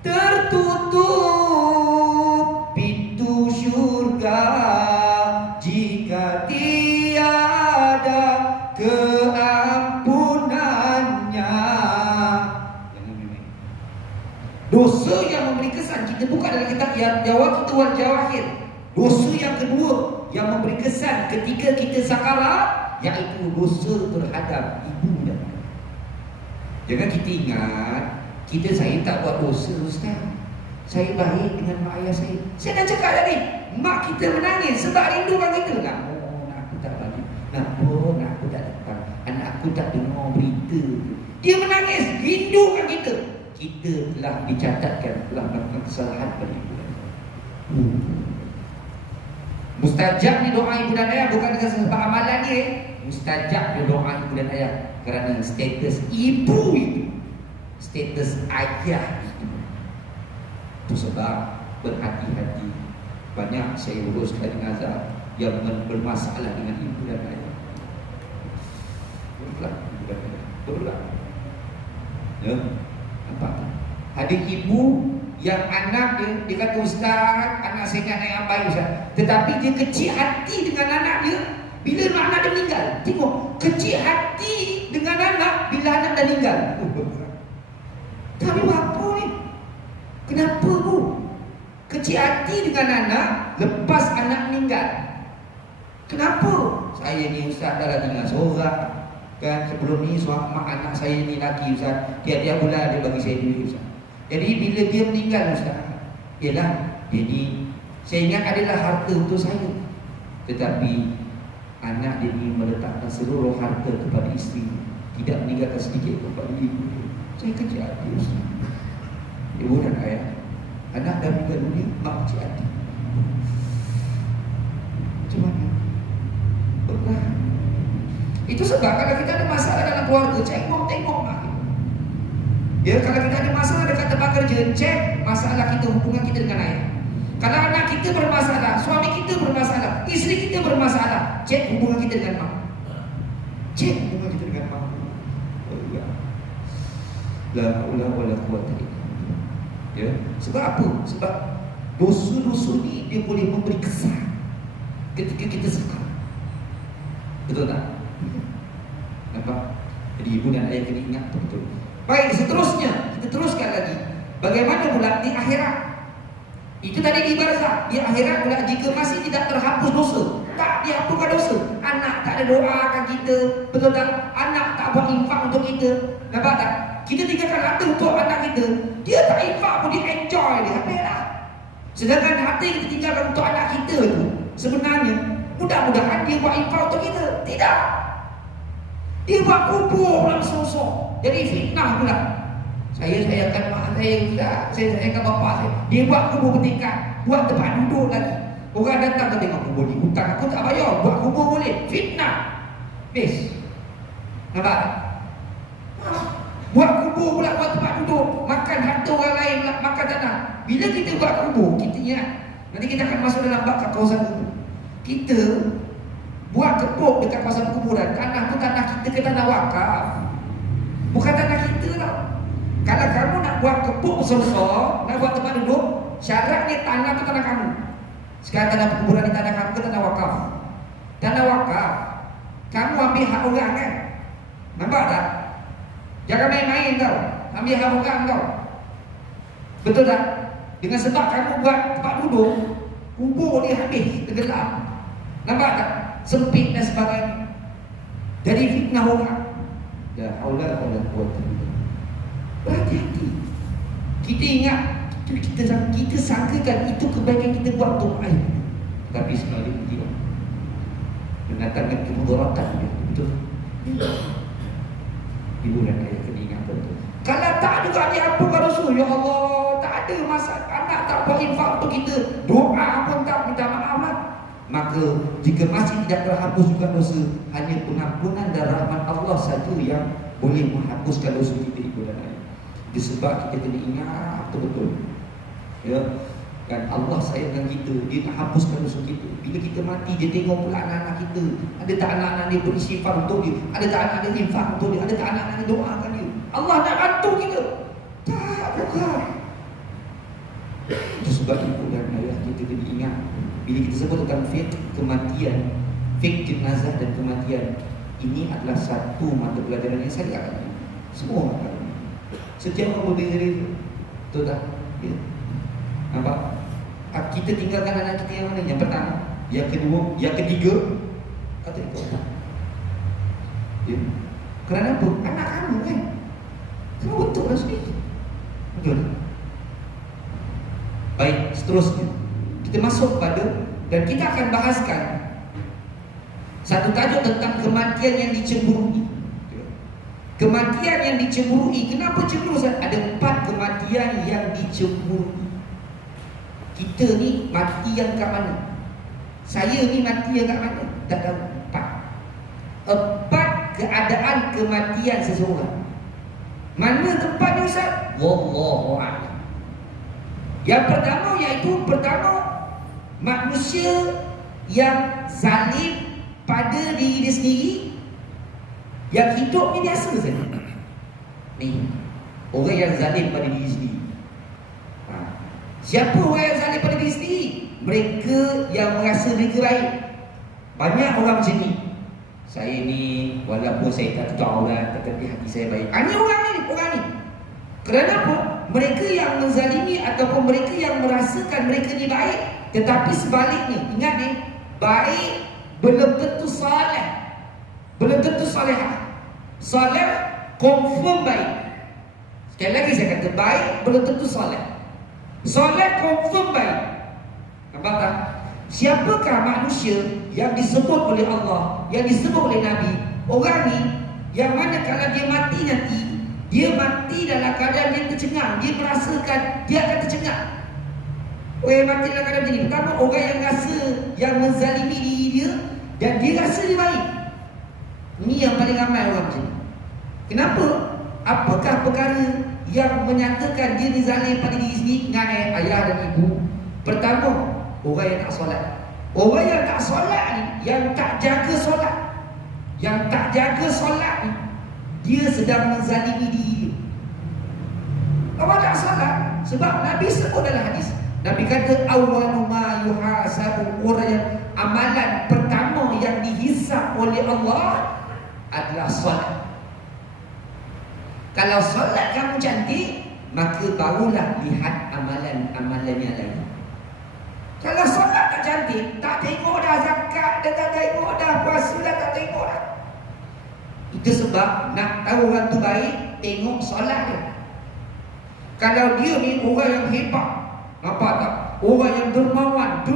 tertutup pintu syurga jika tiada keampunannya. Dosa yang memberi kesan, kita buka dalam kitab Jawab Wal Jawahir. Dosa yang kedua yang memberi kesan ketika kita sakarat, iaitu dosa terhadap ibu dan ayah. Jangan kita ingat, saya tak buat dosa Ustaz, saya baik dengan mak ayah saya. Saya dah cakap tadi, mak kita menangis sebab rindukan kita. Nak aku tak balik, nak aku tak datang, anak aku tak dengar berita. Dia menangis, rindukan kita. Kita telah dicatatkan telah melakukan kesalahan pada ibu dan ayah. Mustajab ni doa ibu dan ayah bukan dengan sebab amalan dia. Mustajab dia doa ibu dan ayah kerana status ibu itu, status ayah itu. Itu sebab berhati-hati. Banyak saya urus dari Azhar yang bermasalah dengan ibu dan ayah. Berulang. Ya, nampak tak? Ada ibu yang anak dia kata, Ustaz, anak saya nak naik ambai Ustaz, tetapi dia kecil hati dengan anak dia bila anak dia meninggal. Tengok, kecil hati dengan anak bila anak dah meninggal. Tapi apa ni? Kenapa bu? Kecil hati dengan anak lepas anak meninggal. Kenapa? Saya ni Ustaz dah tinggal seorang. Kan sebelum ni mak anak saya ni laki Ustaz, tiap-tiap bulan dia bagi saya duit Ustaz. Jadi bila dia meninggal Ustaz, ialah jadi saya ingat adalah harta untuk saya, tetapi anak dia ni meletakkan seluruh harta kepada isteri, tidak meninggalkan sedikit kepada ibu. Saya kecil hati Ustaz. Ibu dan ayah, anak dah meninggal dunia, mak kecil hati. Macam mana? Berat. Itu sebab kalau kita ada masalah dalam keluarga, tengok lah. Ya, kalau kita ada masalah dekat tempat kerja, cek masalah kita, hubungan kita dengan ayah. Kalau anak kita bermasalah, suami kita bermasalah, isteri kita bermasalah, cek hubungan kita dengan mak. Cek hubungan kita dengan mak. Oh ya. La haula wala quwwata illa billah. Ya, sebab apa? Sebab dosa-dosa ni dia boleh memberi kesan ketika kita sekar. Betul tak? Nampak? Jadi ibu dan ayah kena ingat betul. Baik, seterusnya kita teruskan lagi. Bagaimana pula di akhirat? Itu tadi di barzakh. Di akhirat pula jika masih tidak terhapus dosa, tak dihapuskan dosa, anak tak ada doakan kita, betul tak? Anak tak buat infak untuk kita, nampak tak? Kita tinggalkan harta untuk anak kita, dia tak infak pun, dia enjoy, dia habislah. Sedangkan harta yang kita tinggalkan untuk anak kita tu, sebenarnya mudah-mudahan dia buat infak untuk kita. Tidak. Dia buat kubur pula sosok. Jadi fitnah pula. Saya sayangkan mak saya tidak, saya sayangkan bapa saya. Dia buat kubur bertingkat, buat tempat duduk lagi. Orang datang ke tengok kubur ni, hutang aku tak bayar, buat kubur boleh. Fitnah. Habis. Nampak? Buat kubur pula, buat tempat duduk, makan harta orang lain pula, makan tanah. Bila kita buat kubur, kita ingat, nanti kita akan masuk dalam bab kawasan kubur. Kita buat kebun dekat kawasan kuburan, tanah tu tanah kita ke tanah wakaf, bukan tanah kita tau. Kalau kamu nak buat kebun besar-besar, nak buat tempat duduk, syaratnya tanah tu tanah kamu. Sekarang tanah kuburan di tanah kamu ke tanah wakaf? Tanah wakaf, kamu ambil hak orang kan? Nampak tak? Jangan main-main tau, ambil hak orang tau. Betul tak? Dengan sebab kamu buat tempat duduk, kubur dia habis, tenggelam. Nampak tak? Sempit dan sebagainya. Jadi fitnah orang. Ya Allah, berhati-hati. Kita ingat, kita sangkakan itu kebaikan kita buat untuk air, tapi sebenarnya tidak. Mendatangkan kemudaratan dia. Betul? Ibu dan ayah kena ingat betul. Kalau tak juga diampunkan dosa, ya Allah, tak ada masalah, anak tak buat infak untuk kita, doa pun tak, minta maaf lah. Maka jika masih tidak terhapus juga dosa, hanya pengampunan dan rahmat Allah saja yang boleh menghapuskan dosa kita, ibu dan ayah. Disebab kita kena ingat betul-betul, ya kan, Allah sayangkan kita, dia nak hapuskan dosa kita. Bila kita mati, dia tengok pula anak-anak kita, ada tak anak-anak dia beristighfar untuk dia, ada tak anak dia infak untuk dia, ada tak anak-anak dia doakan dia. Allah nak bantu kita? Tak, bukan. Itu sebab ibu dan ayah kita kena ingat, bila kita sebut tentang fiqh kematian, fiqh jenazah dan kematian, ini adalah satu mata pelajaran yang saya akan semua mata. Setiap orang berbeza-beza. Betul tak? Ya. Nampak? Kita tinggalkan anak kita yang mana? Yang pertama, yang kedua, yang ketiga, atau yang keempat. Ya. Kerana apa? Anak kamu kan? Kamu betul lah sendiri. Betul. Baik, seterusnya kita masuk pada, dan kita akan bahaskan satu tajuk tentang kematian yang dicemburui. Kematian yang dicemburui. Kenapa cemburu? Ada 4 kematian yang dicemburui. Kita ni mati yang kat mana? Saya ni mati yang kat mana? Tak tahu. 4 keadaan kematian seseorang. Mana tempatnya Ustaz? Wallahu a'lam. Yang pertama, iaitu manusia yang zalim pada diri dia sendiri. Yang hidup ni biasa saja. Ni orang yang zalim pada diri sendiri. Siapa orang yang zalim pada diri sendiri? Mereka yang merasa mereka baik. Banyak orang macam ni. Saya ni walaupun saya tak tahu lah, tetapi hati saya baik. Hanya orang ni. Kerana apa? Mereka yang menzalimi ataupun mereka yang merasakan mereka ni baik, tetapi sebaliknya, ingat ni, baik belum tentu saleh, belum tentu salihah. Saleh confirm baik. Sekali lagi saya kata, baik belum tentu saleh. Saleh confirm baik. Nampak tak? Siapakah manusia yang disebut oleh Allah, yang disebut oleh Nabi, orang ni yang mana kalau dia mati nanti, dia mati dalam keadaan dia tercengang, dia merasakan dia akan tercengang. Orang yang mati dalam keadaan macam ni, pertama, orang yang rasa yang menzalimi diri dia dan dia rasa dia baik. Ini yang paling ramai orang macam ni. Kenapa? Apakah perkara yang menyatakan dia zalim pada diri sendiri dengan ayah dan ibu? Pertama, orang yang tak solat. Orang yang tak solat ni, yang tak jaga solat, yang tak jaga solat ni, dia sedang menzalimi diri dia. Orang tak solat, sebab Nabi sebut dalam hadis, Nabi kata awwalu ma yuhasabu, orang yang amalan pertama yang dihisab oleh Allah adalah solat. Kalau solat kamu cantik, maka barulah lihat amalan-amalan yang lain. Kalau solat tak cantik, tak tengok dah zakat, dah tak tengok dah puasa, dah tak tengok dah. Itu sebab nak tahu orang tu baik, tengok solat dia. Kalau dia ni orang yang hebat, nampak tak? Orang yang dermawan.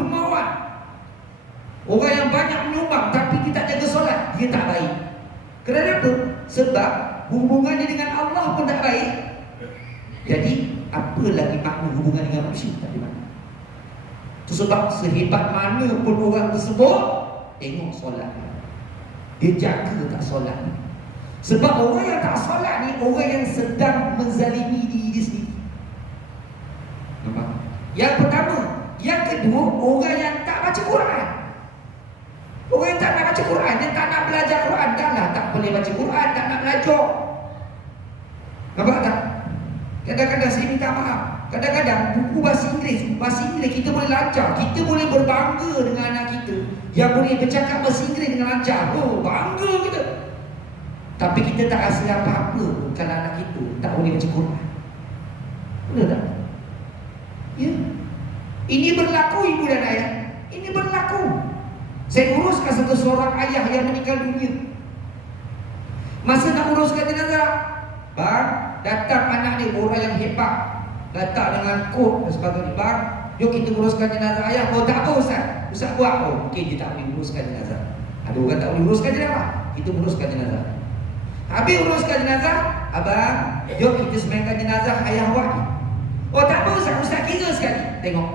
Orang yang banyak menyumbang tapi dia tak jaga solat, dia tak baik. Kenapa? Sebab hubungannya dengan Allah pun tak baik. Jadi apa lagi makna hubungan dengan manusia? Tak ada makna. Itu sebab sehebat mana pun orang tersebut, tengok solat dia jaga tak solat. Sebab orang yang tak solat ni orang yang sedang menzalimi diri dia sendiri. Nampak? Yang pertama. Yang kedua, orang yang tak baca Quran. Orang yang tak nak baca Quran, yang tak nak belajar Quran, dah lah tak boleh baca Quran, tak nak belajar. Nampak tak? Kadang-kadang saya minta maaf. Kadang-kadang buku bahasa Inggeris kita boleh lancar. Kita boleh berbangga dengan anak kita yang boleh bercakap bahasa Inggeris dengan lancar. Oh, bangga kita. Tapi kita tak rasa apa-apa kalau anak kita tak boleh baca Quran. Benar tak? Ya. Ini berlaku ibu dan ayah. Ini berlaku. Saya uruskan satu seorang ayah yang meninggal dunia. Masa nak uruskan jenazah, bang, datang anak dia, orang yang hebat, datang dengan kod dan sebagainya. Bang, jom kita uruskan jenazah ayah. Oh, tak apa Ustaz. Ustaz buat. Oh, mungkin dia tak boleh uruskan jenazah. Ada orang tak boleh uruskan jenazah, kita uruskan jenazah. Habis uruskan jenazah, abang, jom kita semainkan jenazah ayah awak ni. Oh, tak apa Ustaz, Ustaz kira sekali. Tengok.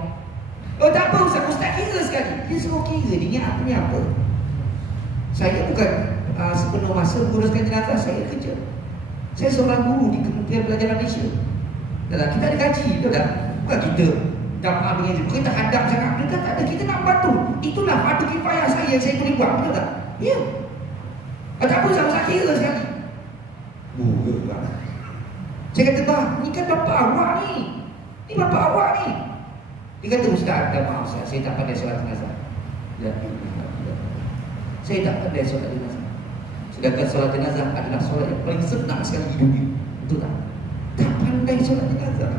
Oh, tak apa Ustaz, Ustaz kira sekali. Dia suruh kira, dia ingat apa ni apa. Saya bukan sepenuh masa uruskan jenazah, saya kerja. Saya seorang guru di Kementerian Pelajaran Malaysia. Dah, kita ada gaji, betul tak? Bukan kita dapat dengan itu. Kita hadap sangat. Kita tak ada, kita nak bantu. Itulah fardu kifayah saya yang saya boleh buat, betul tak? Ya. Tak apa Ustaz kira sekali. Bukan. Saya kata, bang, ni kan bapa awak ni. Ni bapa awak ni. Dia kata, Ustaz, dah maaf Ustaz, saya tak pandai solat jenazah. Saya tak pandai solat jenazah. Sedangkan solat jenazah adalah solat yang paling senang sekali di dunia. Betul tak? Tak pandai solat jenazah.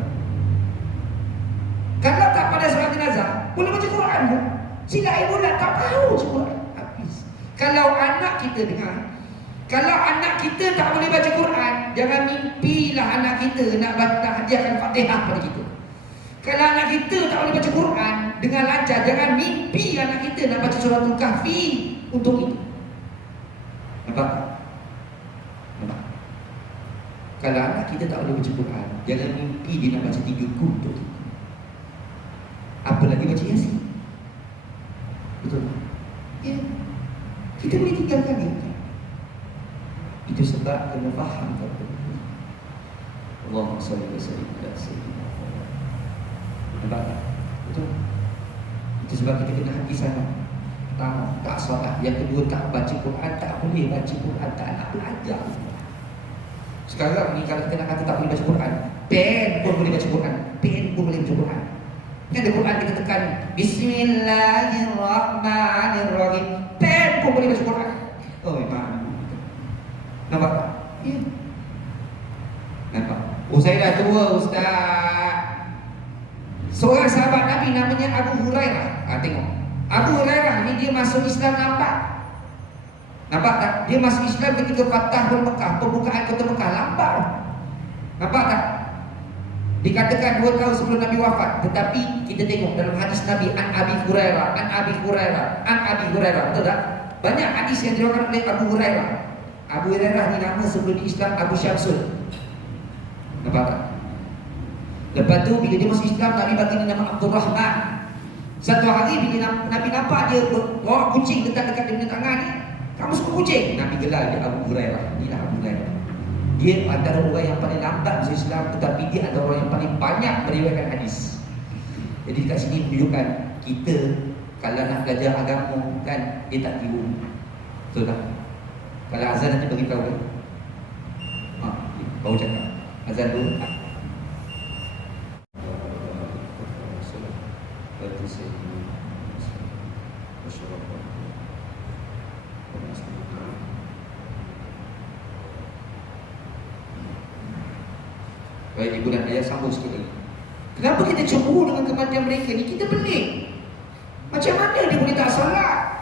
Kalau tak pandai solat jenazah, boleh baca Quran pun. Sila ibu dah tak tahu Quran. Habis. Kalau anak kita dengar, kalau anak kita tak boleh baca Quran, jangan mimpilah anak kita nak hadiahkan Fatihah pada kita. Kalau anak kita tak boleh baca Quran dengan lancar, jangan mimpi anak kita nak baca suratul Kahfi untuk itu. Nampak? Nampak? Kalau anak kita tak boleh baca Quran, jangan mimpi dia nak baca 3 untuk itu. Apa lagi baca Yasin? Betul tak? Ya. Kita boleh tinggalkan dia. Itu sebab kena faham betul. Allahumma salli wa sallim ala sayyidina Muhammad. Nampak tak? Betul. Itu sebab kita kena hati sangat. Pertama, tak solat. Yang kedua, tak baca Quran. Tak boleh baca Quran, tak nak belajar. Sekarang ni kalau kita nak kata tak boleh baca Quran, pen pun boleh baca Quran. Pen pun boleh baca Quran. Kan ada Quran kita tekan Bismillahirrahmanirrahim, pen pun boleh baca Quran. Oh memang. Nampak tak? Ya. Nampak? Oh saya dah tua Ustaz. Seorang sahabat Nabi namanya Abu Hurairah. Tengok, Abu Hurairah ni dia masuk Islam lambat. Nampak tak? Dia masuk Islam ketika Fathul Mekah, pembukaan kota Mekah, lambat. Nampak tak? Dikatakan 2 tahun sebelum Nabi wafat. Tetapi kita tengok dalam hadis Nabi, An Abi Hurairah, An Abi Hurairah, An Abi Hurairah. Betul tak? Banyak hadis yang diriwayatkan oleh Abu Hurairah. Abu Hurairah ni nama sebelum di Islam Abu Syamsul. Nampak tak? Lepas tu bila dia masuk Islam, Nabi bagi dia nama Abdul Rahman. Satu hari bila Nabi nampak dia bawa kucing letak dekat dia punya tangan ni, kamu suka kucing? Nabi gelar dia Abu Hurairah. Inilah Abu Hurairah. Dia antara orang yang paling lambat masuk Islam, tetapi dia adalah orang yang paling banyak meriwayatkan hadis. Jadi kat sini menunjukkan kita kalau nak belajar agama kan, dia tak tiru. Betul tak? Kalau azan nanti beritahu kan? Baru cakap azan dulu. Baik, ibu dan ayah sambung sikit lagi. Kenapa kita cemburu dengan kematian mereka ni? Kita pelik. Macam mana dia boleh tak salat?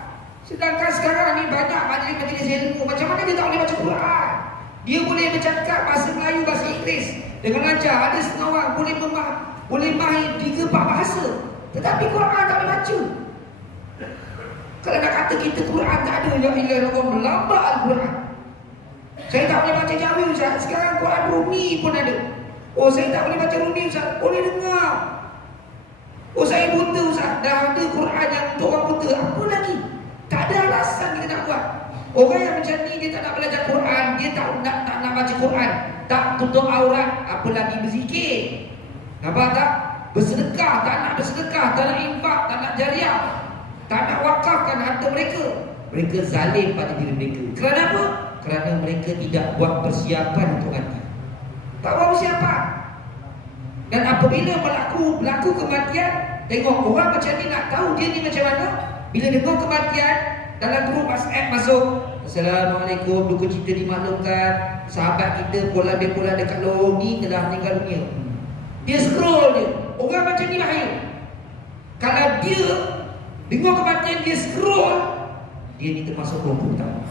Sedangkan sekarang ni banyak majlis-majlis ilmu, macam mana dia tak boleh baca Quran? Dia boleh bercakap bahasa Melayu, bahasa Inggeris dengan lancar. Ada setengah orang boleh mahir 3-4 bahasa, tetapi Quran tak boleh baca. Kalau nak kata kita Quran tak ada, ya ilah Allah, melambat Al-Quran. Saya tak boleh baca Jawi Ustaz, sekarang Quran Rumi pun ada. Oh, saya tak boleh baca Rumi Ustaz, boleh dengar. Oh, saya buta Ustaz, dah ada Quran yang untuk orang buta. Apa lagi? Tak ada alasan kita nak buat. Orang yang macam ni, dia tak nak belajar Quran, dia tak nak baca Quran, tak tutup aurat, apa lagi berzikir. Nampak tak? Bersedekah, tak nak bersedekah, tak nak infak, tak nak jariah, tak nak wakafkan harta mereka. Mereka zalim pada diri mereka. Kerana apa? Kerana mereka tidak buat persiapan untuk mati. Tak buat persiapan. Dan apabila berlaku kematian, tengok orang macam ni nak tahu dia ni macam mana. Bila dengar kematian, dalam grup WhatsApp masuk, Assalamualaikum, duka cita dimaklumkan, sahabat kita pola dekat lorong ni telah meninggal dunia. Dia scroll dia. Orang macam ni bahaya. Kalau dia dengar kematian, dia scroll, dia ni termasuk kelompok utama.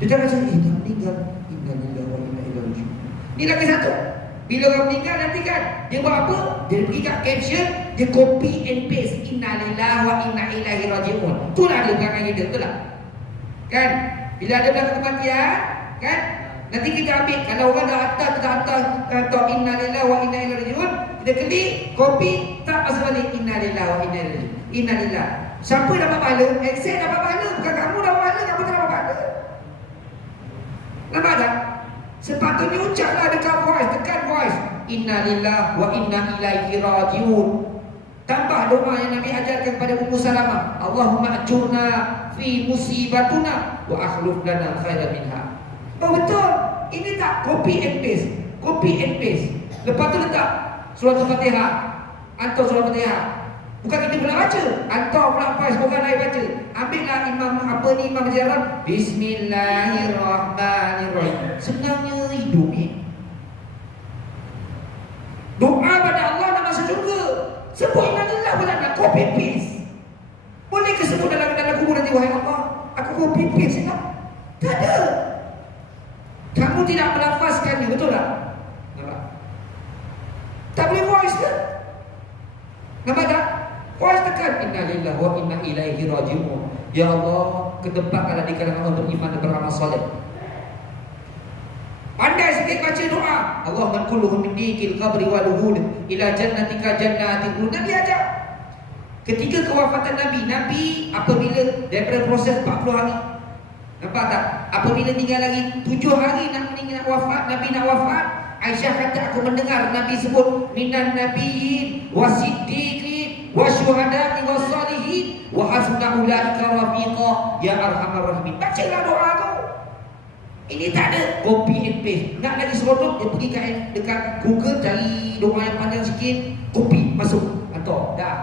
Dia tak rasa, dah meninggal, innalillahi wa inna ilaihi raji'un. Ni lagi satu. Bila orang meninggal nanti kan, dia buat apa? Dia pergi kat caption, dia copy and paste, innalillahi wa inna ilaihi raji'un. Itulah dia perangai kita, betul tak? Kan? Bila ada belakang kematian, kan? Nanti kita ambil, kalau orang dah hantar kata innalillahi wa inna ilaihi raji'un, kita klik, copy, tak pasal balik innalillahi wa inna ilaihi raji'un. Innalillahi. Siapa dapat pahala? Excel dapat pahala, bukan kamu dapat pahala, kamu tak dapat pahala. Nampak tak? Sepatutnya ucaplah dekat voice, tekan voice, innalillahi wa inna ilaihi raji'un. Tambah doa yang Nabi ajarkan kepada Ummu Salamah, Allahumma ajurna fi musibatuna wa akhluf lana khairan minha. Oh betul. Ini tak copy and paste. Copy and paste. Lepas tu letak surah Al-Fatihah. Hantar surah Al-Fatihah. Bukan kita pula baca, hantar pula pas orang lain baca. Ambillah imam Imam Jaram, Bismillahirrahmanirrahim. Senangnya hidup ni. Doa pada Allah nak masuk syurga. Sebut innalillah pula nak copy paste. Boleh ke sebut dalam kubur nanti, wahai Allah, aku copy paste tak? Tak ada. Kamu tidak melafazkannya, betul tak? Nampak? Tak boleh voice ke? Nampak tak? Voice tekan innalillahi wa inna ilaihi raji'un. Ya Allah, ketempatkanlah di kalangan untuk iman dan beramal soleh. Pandai sikit baca doa. Allahumma kulluhum min dikil qabri wa luhud ila jannatika jannatin khuld. Nabi ajar. Ketika kewafatan Nabi apabila daripada proses 40 hari. Nampak tak? Apabila tinggal lagi 7 hari nak wafat, Nabi nak wafat, Aisyah kata aku mendengar Nabi sebut minan nabiyyin wasiddiqin wasyuhada'i wassalihin wa hasuna ulaika rafiqa ya arhamar rahimin. Bacalah doa tu. Ini tak ada copy and paste. Nak lagi serodok, dia pergi dekat Google cari doa yang panjang sikit, copy, masuk, hantar, dah.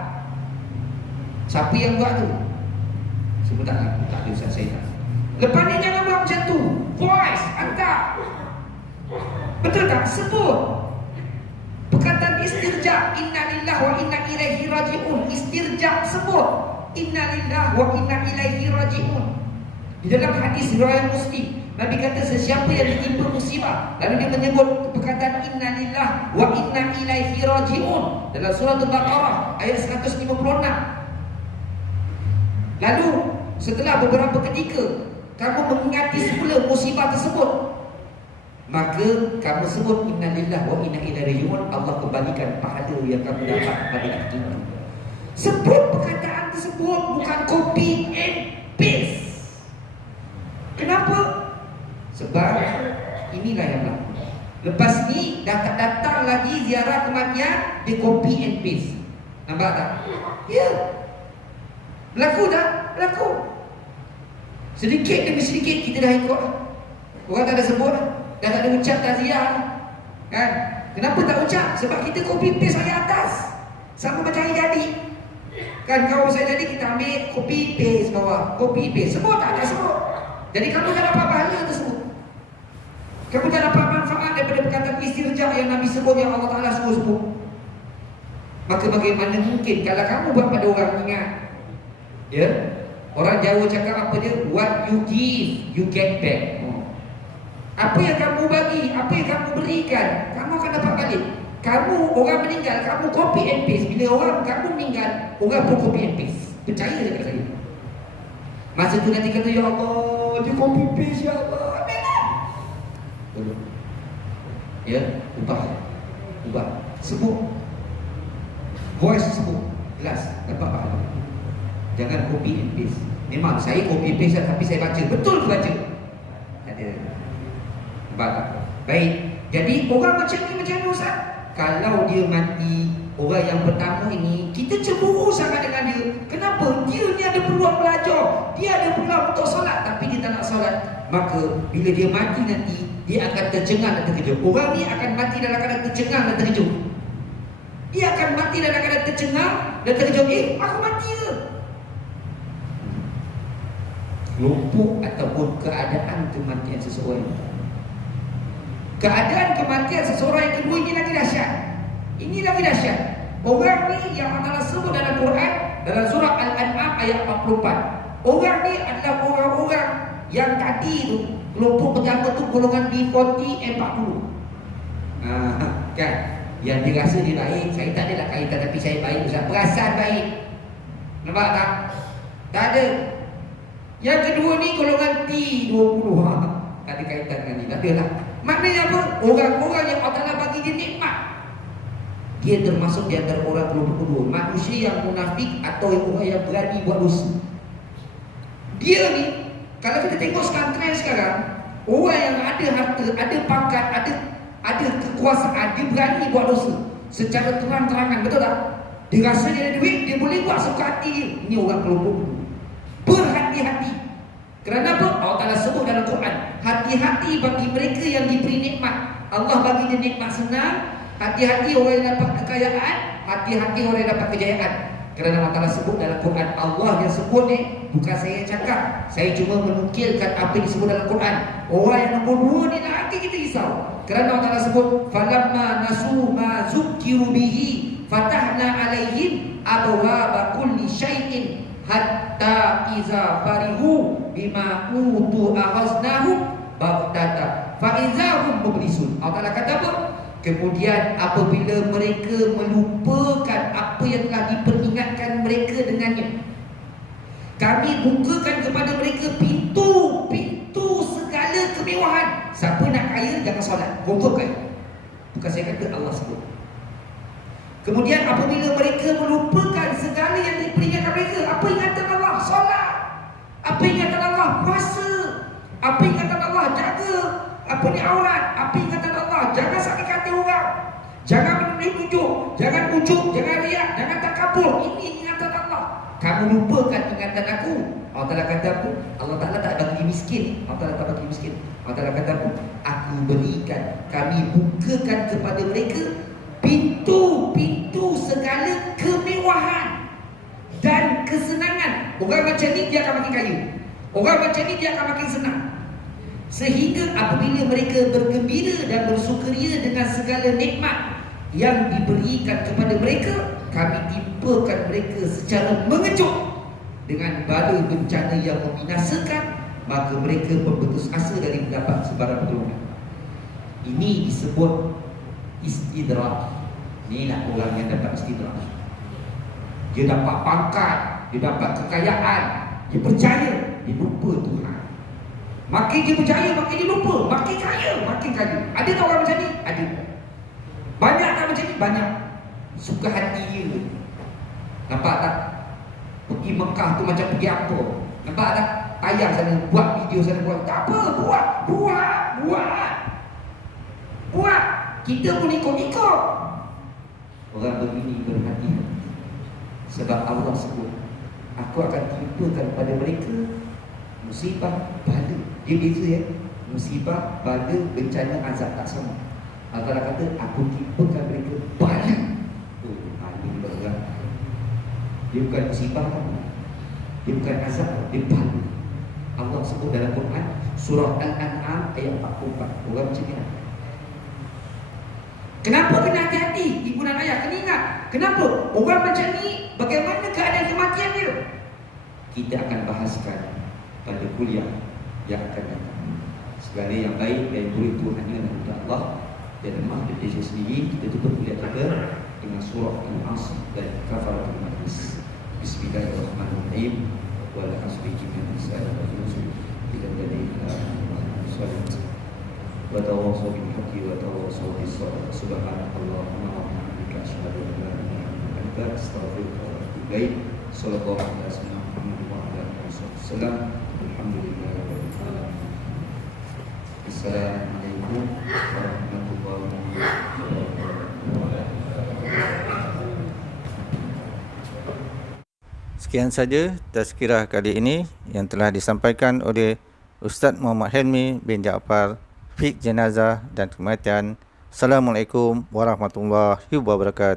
Siapa yang buat tu? Sebut tak ada Ustaz, saya tak. Lepas ni jangan buat macam tu. Voice, hantar. Betul tak? Sebut. Perkataan istirja, innalillahi wa inna ilaihi raji'un. Istirja, sebut innalillahi wa inna ilaihi raji'un. Di dalam hadis riwayat Muslim, Nabi kata sesiapa yang ditimpa musibah, lalu dia menyebut perkataan innalillahi wa inna ilaihi raji'un dalam surah Al-Baqarah ayat 156. Lalu setelah beberapa ketika kamu mengingati semula musibah tersebut, maka kamu sebut innalillahi wa inna ilaihi raji'un, Allah kembalikan pahala yang kamu dapat pada ketika itu. Sebut perkataan tersebut, bukan copy and paste. Kenapa? Sebab inilah yang berlaku. Lepas ni dah tak datang lagi ziarah kematian, dia copy and paste. Nampak tak? Ya. Berlaku tak? Berlaku. Sedikit demi sedikit kita dah ikut. Orang tak ada sebut, dah tak ada ucap takziah. Kan? Kenapa tak ucap? Sebab kita copy paste ayat atas. Sama macam hari jadi. Kan kalau saya jadi kita ambil copy paste bawah, copy paste. Sebut tak? Tak sebut. Jadi kamu tak dapat pahala tersebut. Kamu tak dapat manfaat daripada perkataan istirja yang Nabi sebut, yang Allah Ta'ala suruh sebut. Maka bagaimana mungkin kalau kamu buat pada orang, ingat, ya, orang Jawa cakap apa dia? What you give, you get back. Apa yang kamu bagi, apa yang kamu berikan, kamu akan dapat balik. Kamu, orang meninggal, kamu copy and paste. Bila orang kamu meninggal, orang pun copy and paste. Percaya dekat saya. Masa tu nanti kata, ya Allah, dia copy paste, ya Allah. Ya, ubah. Sebut. Voice sebut. Jelas, dapat pahala. Jangan copy and paste. Memang saya copy paste tapi saya baca. Betul ke baca? Ada. Nampak tak? Baik. Jadi orang macam ni macam mana Ustaz? Kalau dia mati, orang yang pertama ini, kita cemburu sangat dengan dia. Kenapa? Dia ni ada peluang belajar, dia ada peluang untuk solat, tapi dia tak nak solat. Maka bila dia mati nanti, dia akan tercengang dan terkejut. Orang ni akan mati dalam keadaan tercengang dan terkejut. Dia akan mati dalam keadaan tercengang dan terkejut. Aku mati ke? Lumpuh ataupun keadaan kematian seseorang. Keadaan kematian seseorang yang kedua ini lagi dahsyat. Ini lagi dahsyat. Orang ni yang Allah sebut dalam Quran, dalam surah Al-An'am ayat 44. Orang ni adalah orang-orang yang tadi tu, kelompok pertama tu golongan B40 and 40. Kan? Yang dia rasa dia baik, saya tak adalah kaitan tapi saya baik, Ustaz. Perasan baik. Nampak tak? Tak ada. Yang kedua ni golongan T20. Tak ada kaitan dengan ni. Tak adalah. Maknanya apa? Orang-orang yang Allah bagi dia nikmat, dia termasuk di antara orang kelompok kedua, manusia yang munafik atau orang yang berani buat dosa. Dia ni, kalau kita tengok sekarang trend sekarang, orang yang ada harta, ada pangkat, ada kekuasaan, dia berani buat dosa secara terang-terangan, betul tak? Dia rasa dia ada duit, dia boleh buat suka hati dia. Ini orang kelompok kedua. Berhati-hati. Kerana apa? Allah Ta'ala sebut dalam Quran, hati-hati bagi mereka yang diberi nikmat. Allah bagi dia nikmat senang. Hati-hati orang yang dapat kekayaan, hati-hati orang yang dapat kejayaan. Kerana Allah Ta'ala sebut dalam Quran, Allah yang sebut ni, bukan saya yang cakap. Saya cuma menukilkan apa yang disebut dalam Quran. Orang yang nombor dua ni nanti kita risau. Kerana Allah Ta'ala sebut, falamma nasu ma zukkiru bihi fatahna alaihim abwaba kulli syai'in hatta iza farihu bima utu ahaznahu baghtata fa izahum mublisun. Allah Ta'ala kata apa? Kemudian apabila mereka melupakan apa yang telah diperingatkan mereka dengannya, kami bukakan kepada mereka pintu-pintu segala kemewahan. Siapa nak kaya jangan solat, confirm kaya. Bukan saya kata, Allah sebut. Kemudian apabila mereka melupakan segala yang diperingatkan mereka, apa ingatan Allah? Solat. Apa ingatan Allah? Puasa. Apa ingatan Allah? Jaga aurat. Apa ingatan Allah? Jangan sakit hati orang. Jangan menunjuk, jangan ujuk, jangan riak, jangan takabur. Ini ingatan Allah. Kamu lupakan ingatan aku. Allah Ta'ala kata apa? Allah Ta'ala tak bagi miskin. Allah Ta'ala tak bagi miskin. Allah Ta'ala kata apa? Aku berikan, kami bukakan kepada mereka pintu-pintu segala kemewahan dan kesenangan. Orang macam ni dia akan makin kaya. Orang macam ni dia akan makin senang. Sehingga apabila mereka bergembira dan bersukaria dengan segala nikmat yang diberikan kepada mereka, kami timpakan mereka secara mengejut dengan bala bencana yang membinasakan, maka mereka berputus asa dari mendapat sebarang pertolongan. Ini disebut istidraj. Ini nak orang yang dapat istidraj. Dia dapat pangkat, dia dapat kekayaan, dia percaya, dia lupa Tuhan. Makin dia percaya, makin dia lupa. Makin kaya, makin kaya. Ada tak orang macam ni? Ada. Banyak tak macam ni? Banyak. Suka hati dia. Nampak tak? Pergi Mekah tu macam pergi apa? Nampak tak? Tayang sana, buat video sana, buat. Tak apa, buat. Kita pun ikut-ikut. Orang begini berhati-hati. Sebab Allah sebut, aku akan timpakan pada mereka musibah, bala. Dia beza ya. Musibah, bala, bencana, azab tak sama. Allah kata, aku timpakan mereka bala. Bala berat. Dia bukan musibah kan? Dia bukan azab, dia bala. Allah sebut dalam Quran surah Al-An'am ayat 44. Orang macam ni. Kenapa kena hati-hati? Ibu dan ayah kena ingat. Kenapa? Orang macam ni, bagaimana keadaan kematian dia? Kita akan bahaskan pada kuliah yang akan datang. Segala yang baik dari murid Tuhan dengan Allah dan lemah dari Malaysia sendiri, kita tutup kuliah kita dengan surah Al-Asr dan Kafaratul Majlis. Bismillahirrahmanirrahim. Wal asri innal insana lafi khusr illa alladhina amanu wa tawassaw bil haqqi wa tawassaw bis sabr. Subhanakallahumma wa bihamdika asyhadu an la ilaha illa anta astaghfiruka wa atubu ilaik. Sallallahu alaihi wasallam. Alhamdulillahirabbil alamin. Assalamualaikum warahmatullahi wabarakatuh. Sekian saja tazkirah kali ini yang telah disampaikan oleh Ustaz Muhammad Helmi bin Jaafar, Fiqh Jenazah dan Kematian. Assalamualaikum warahmatullahi wabarakatuh.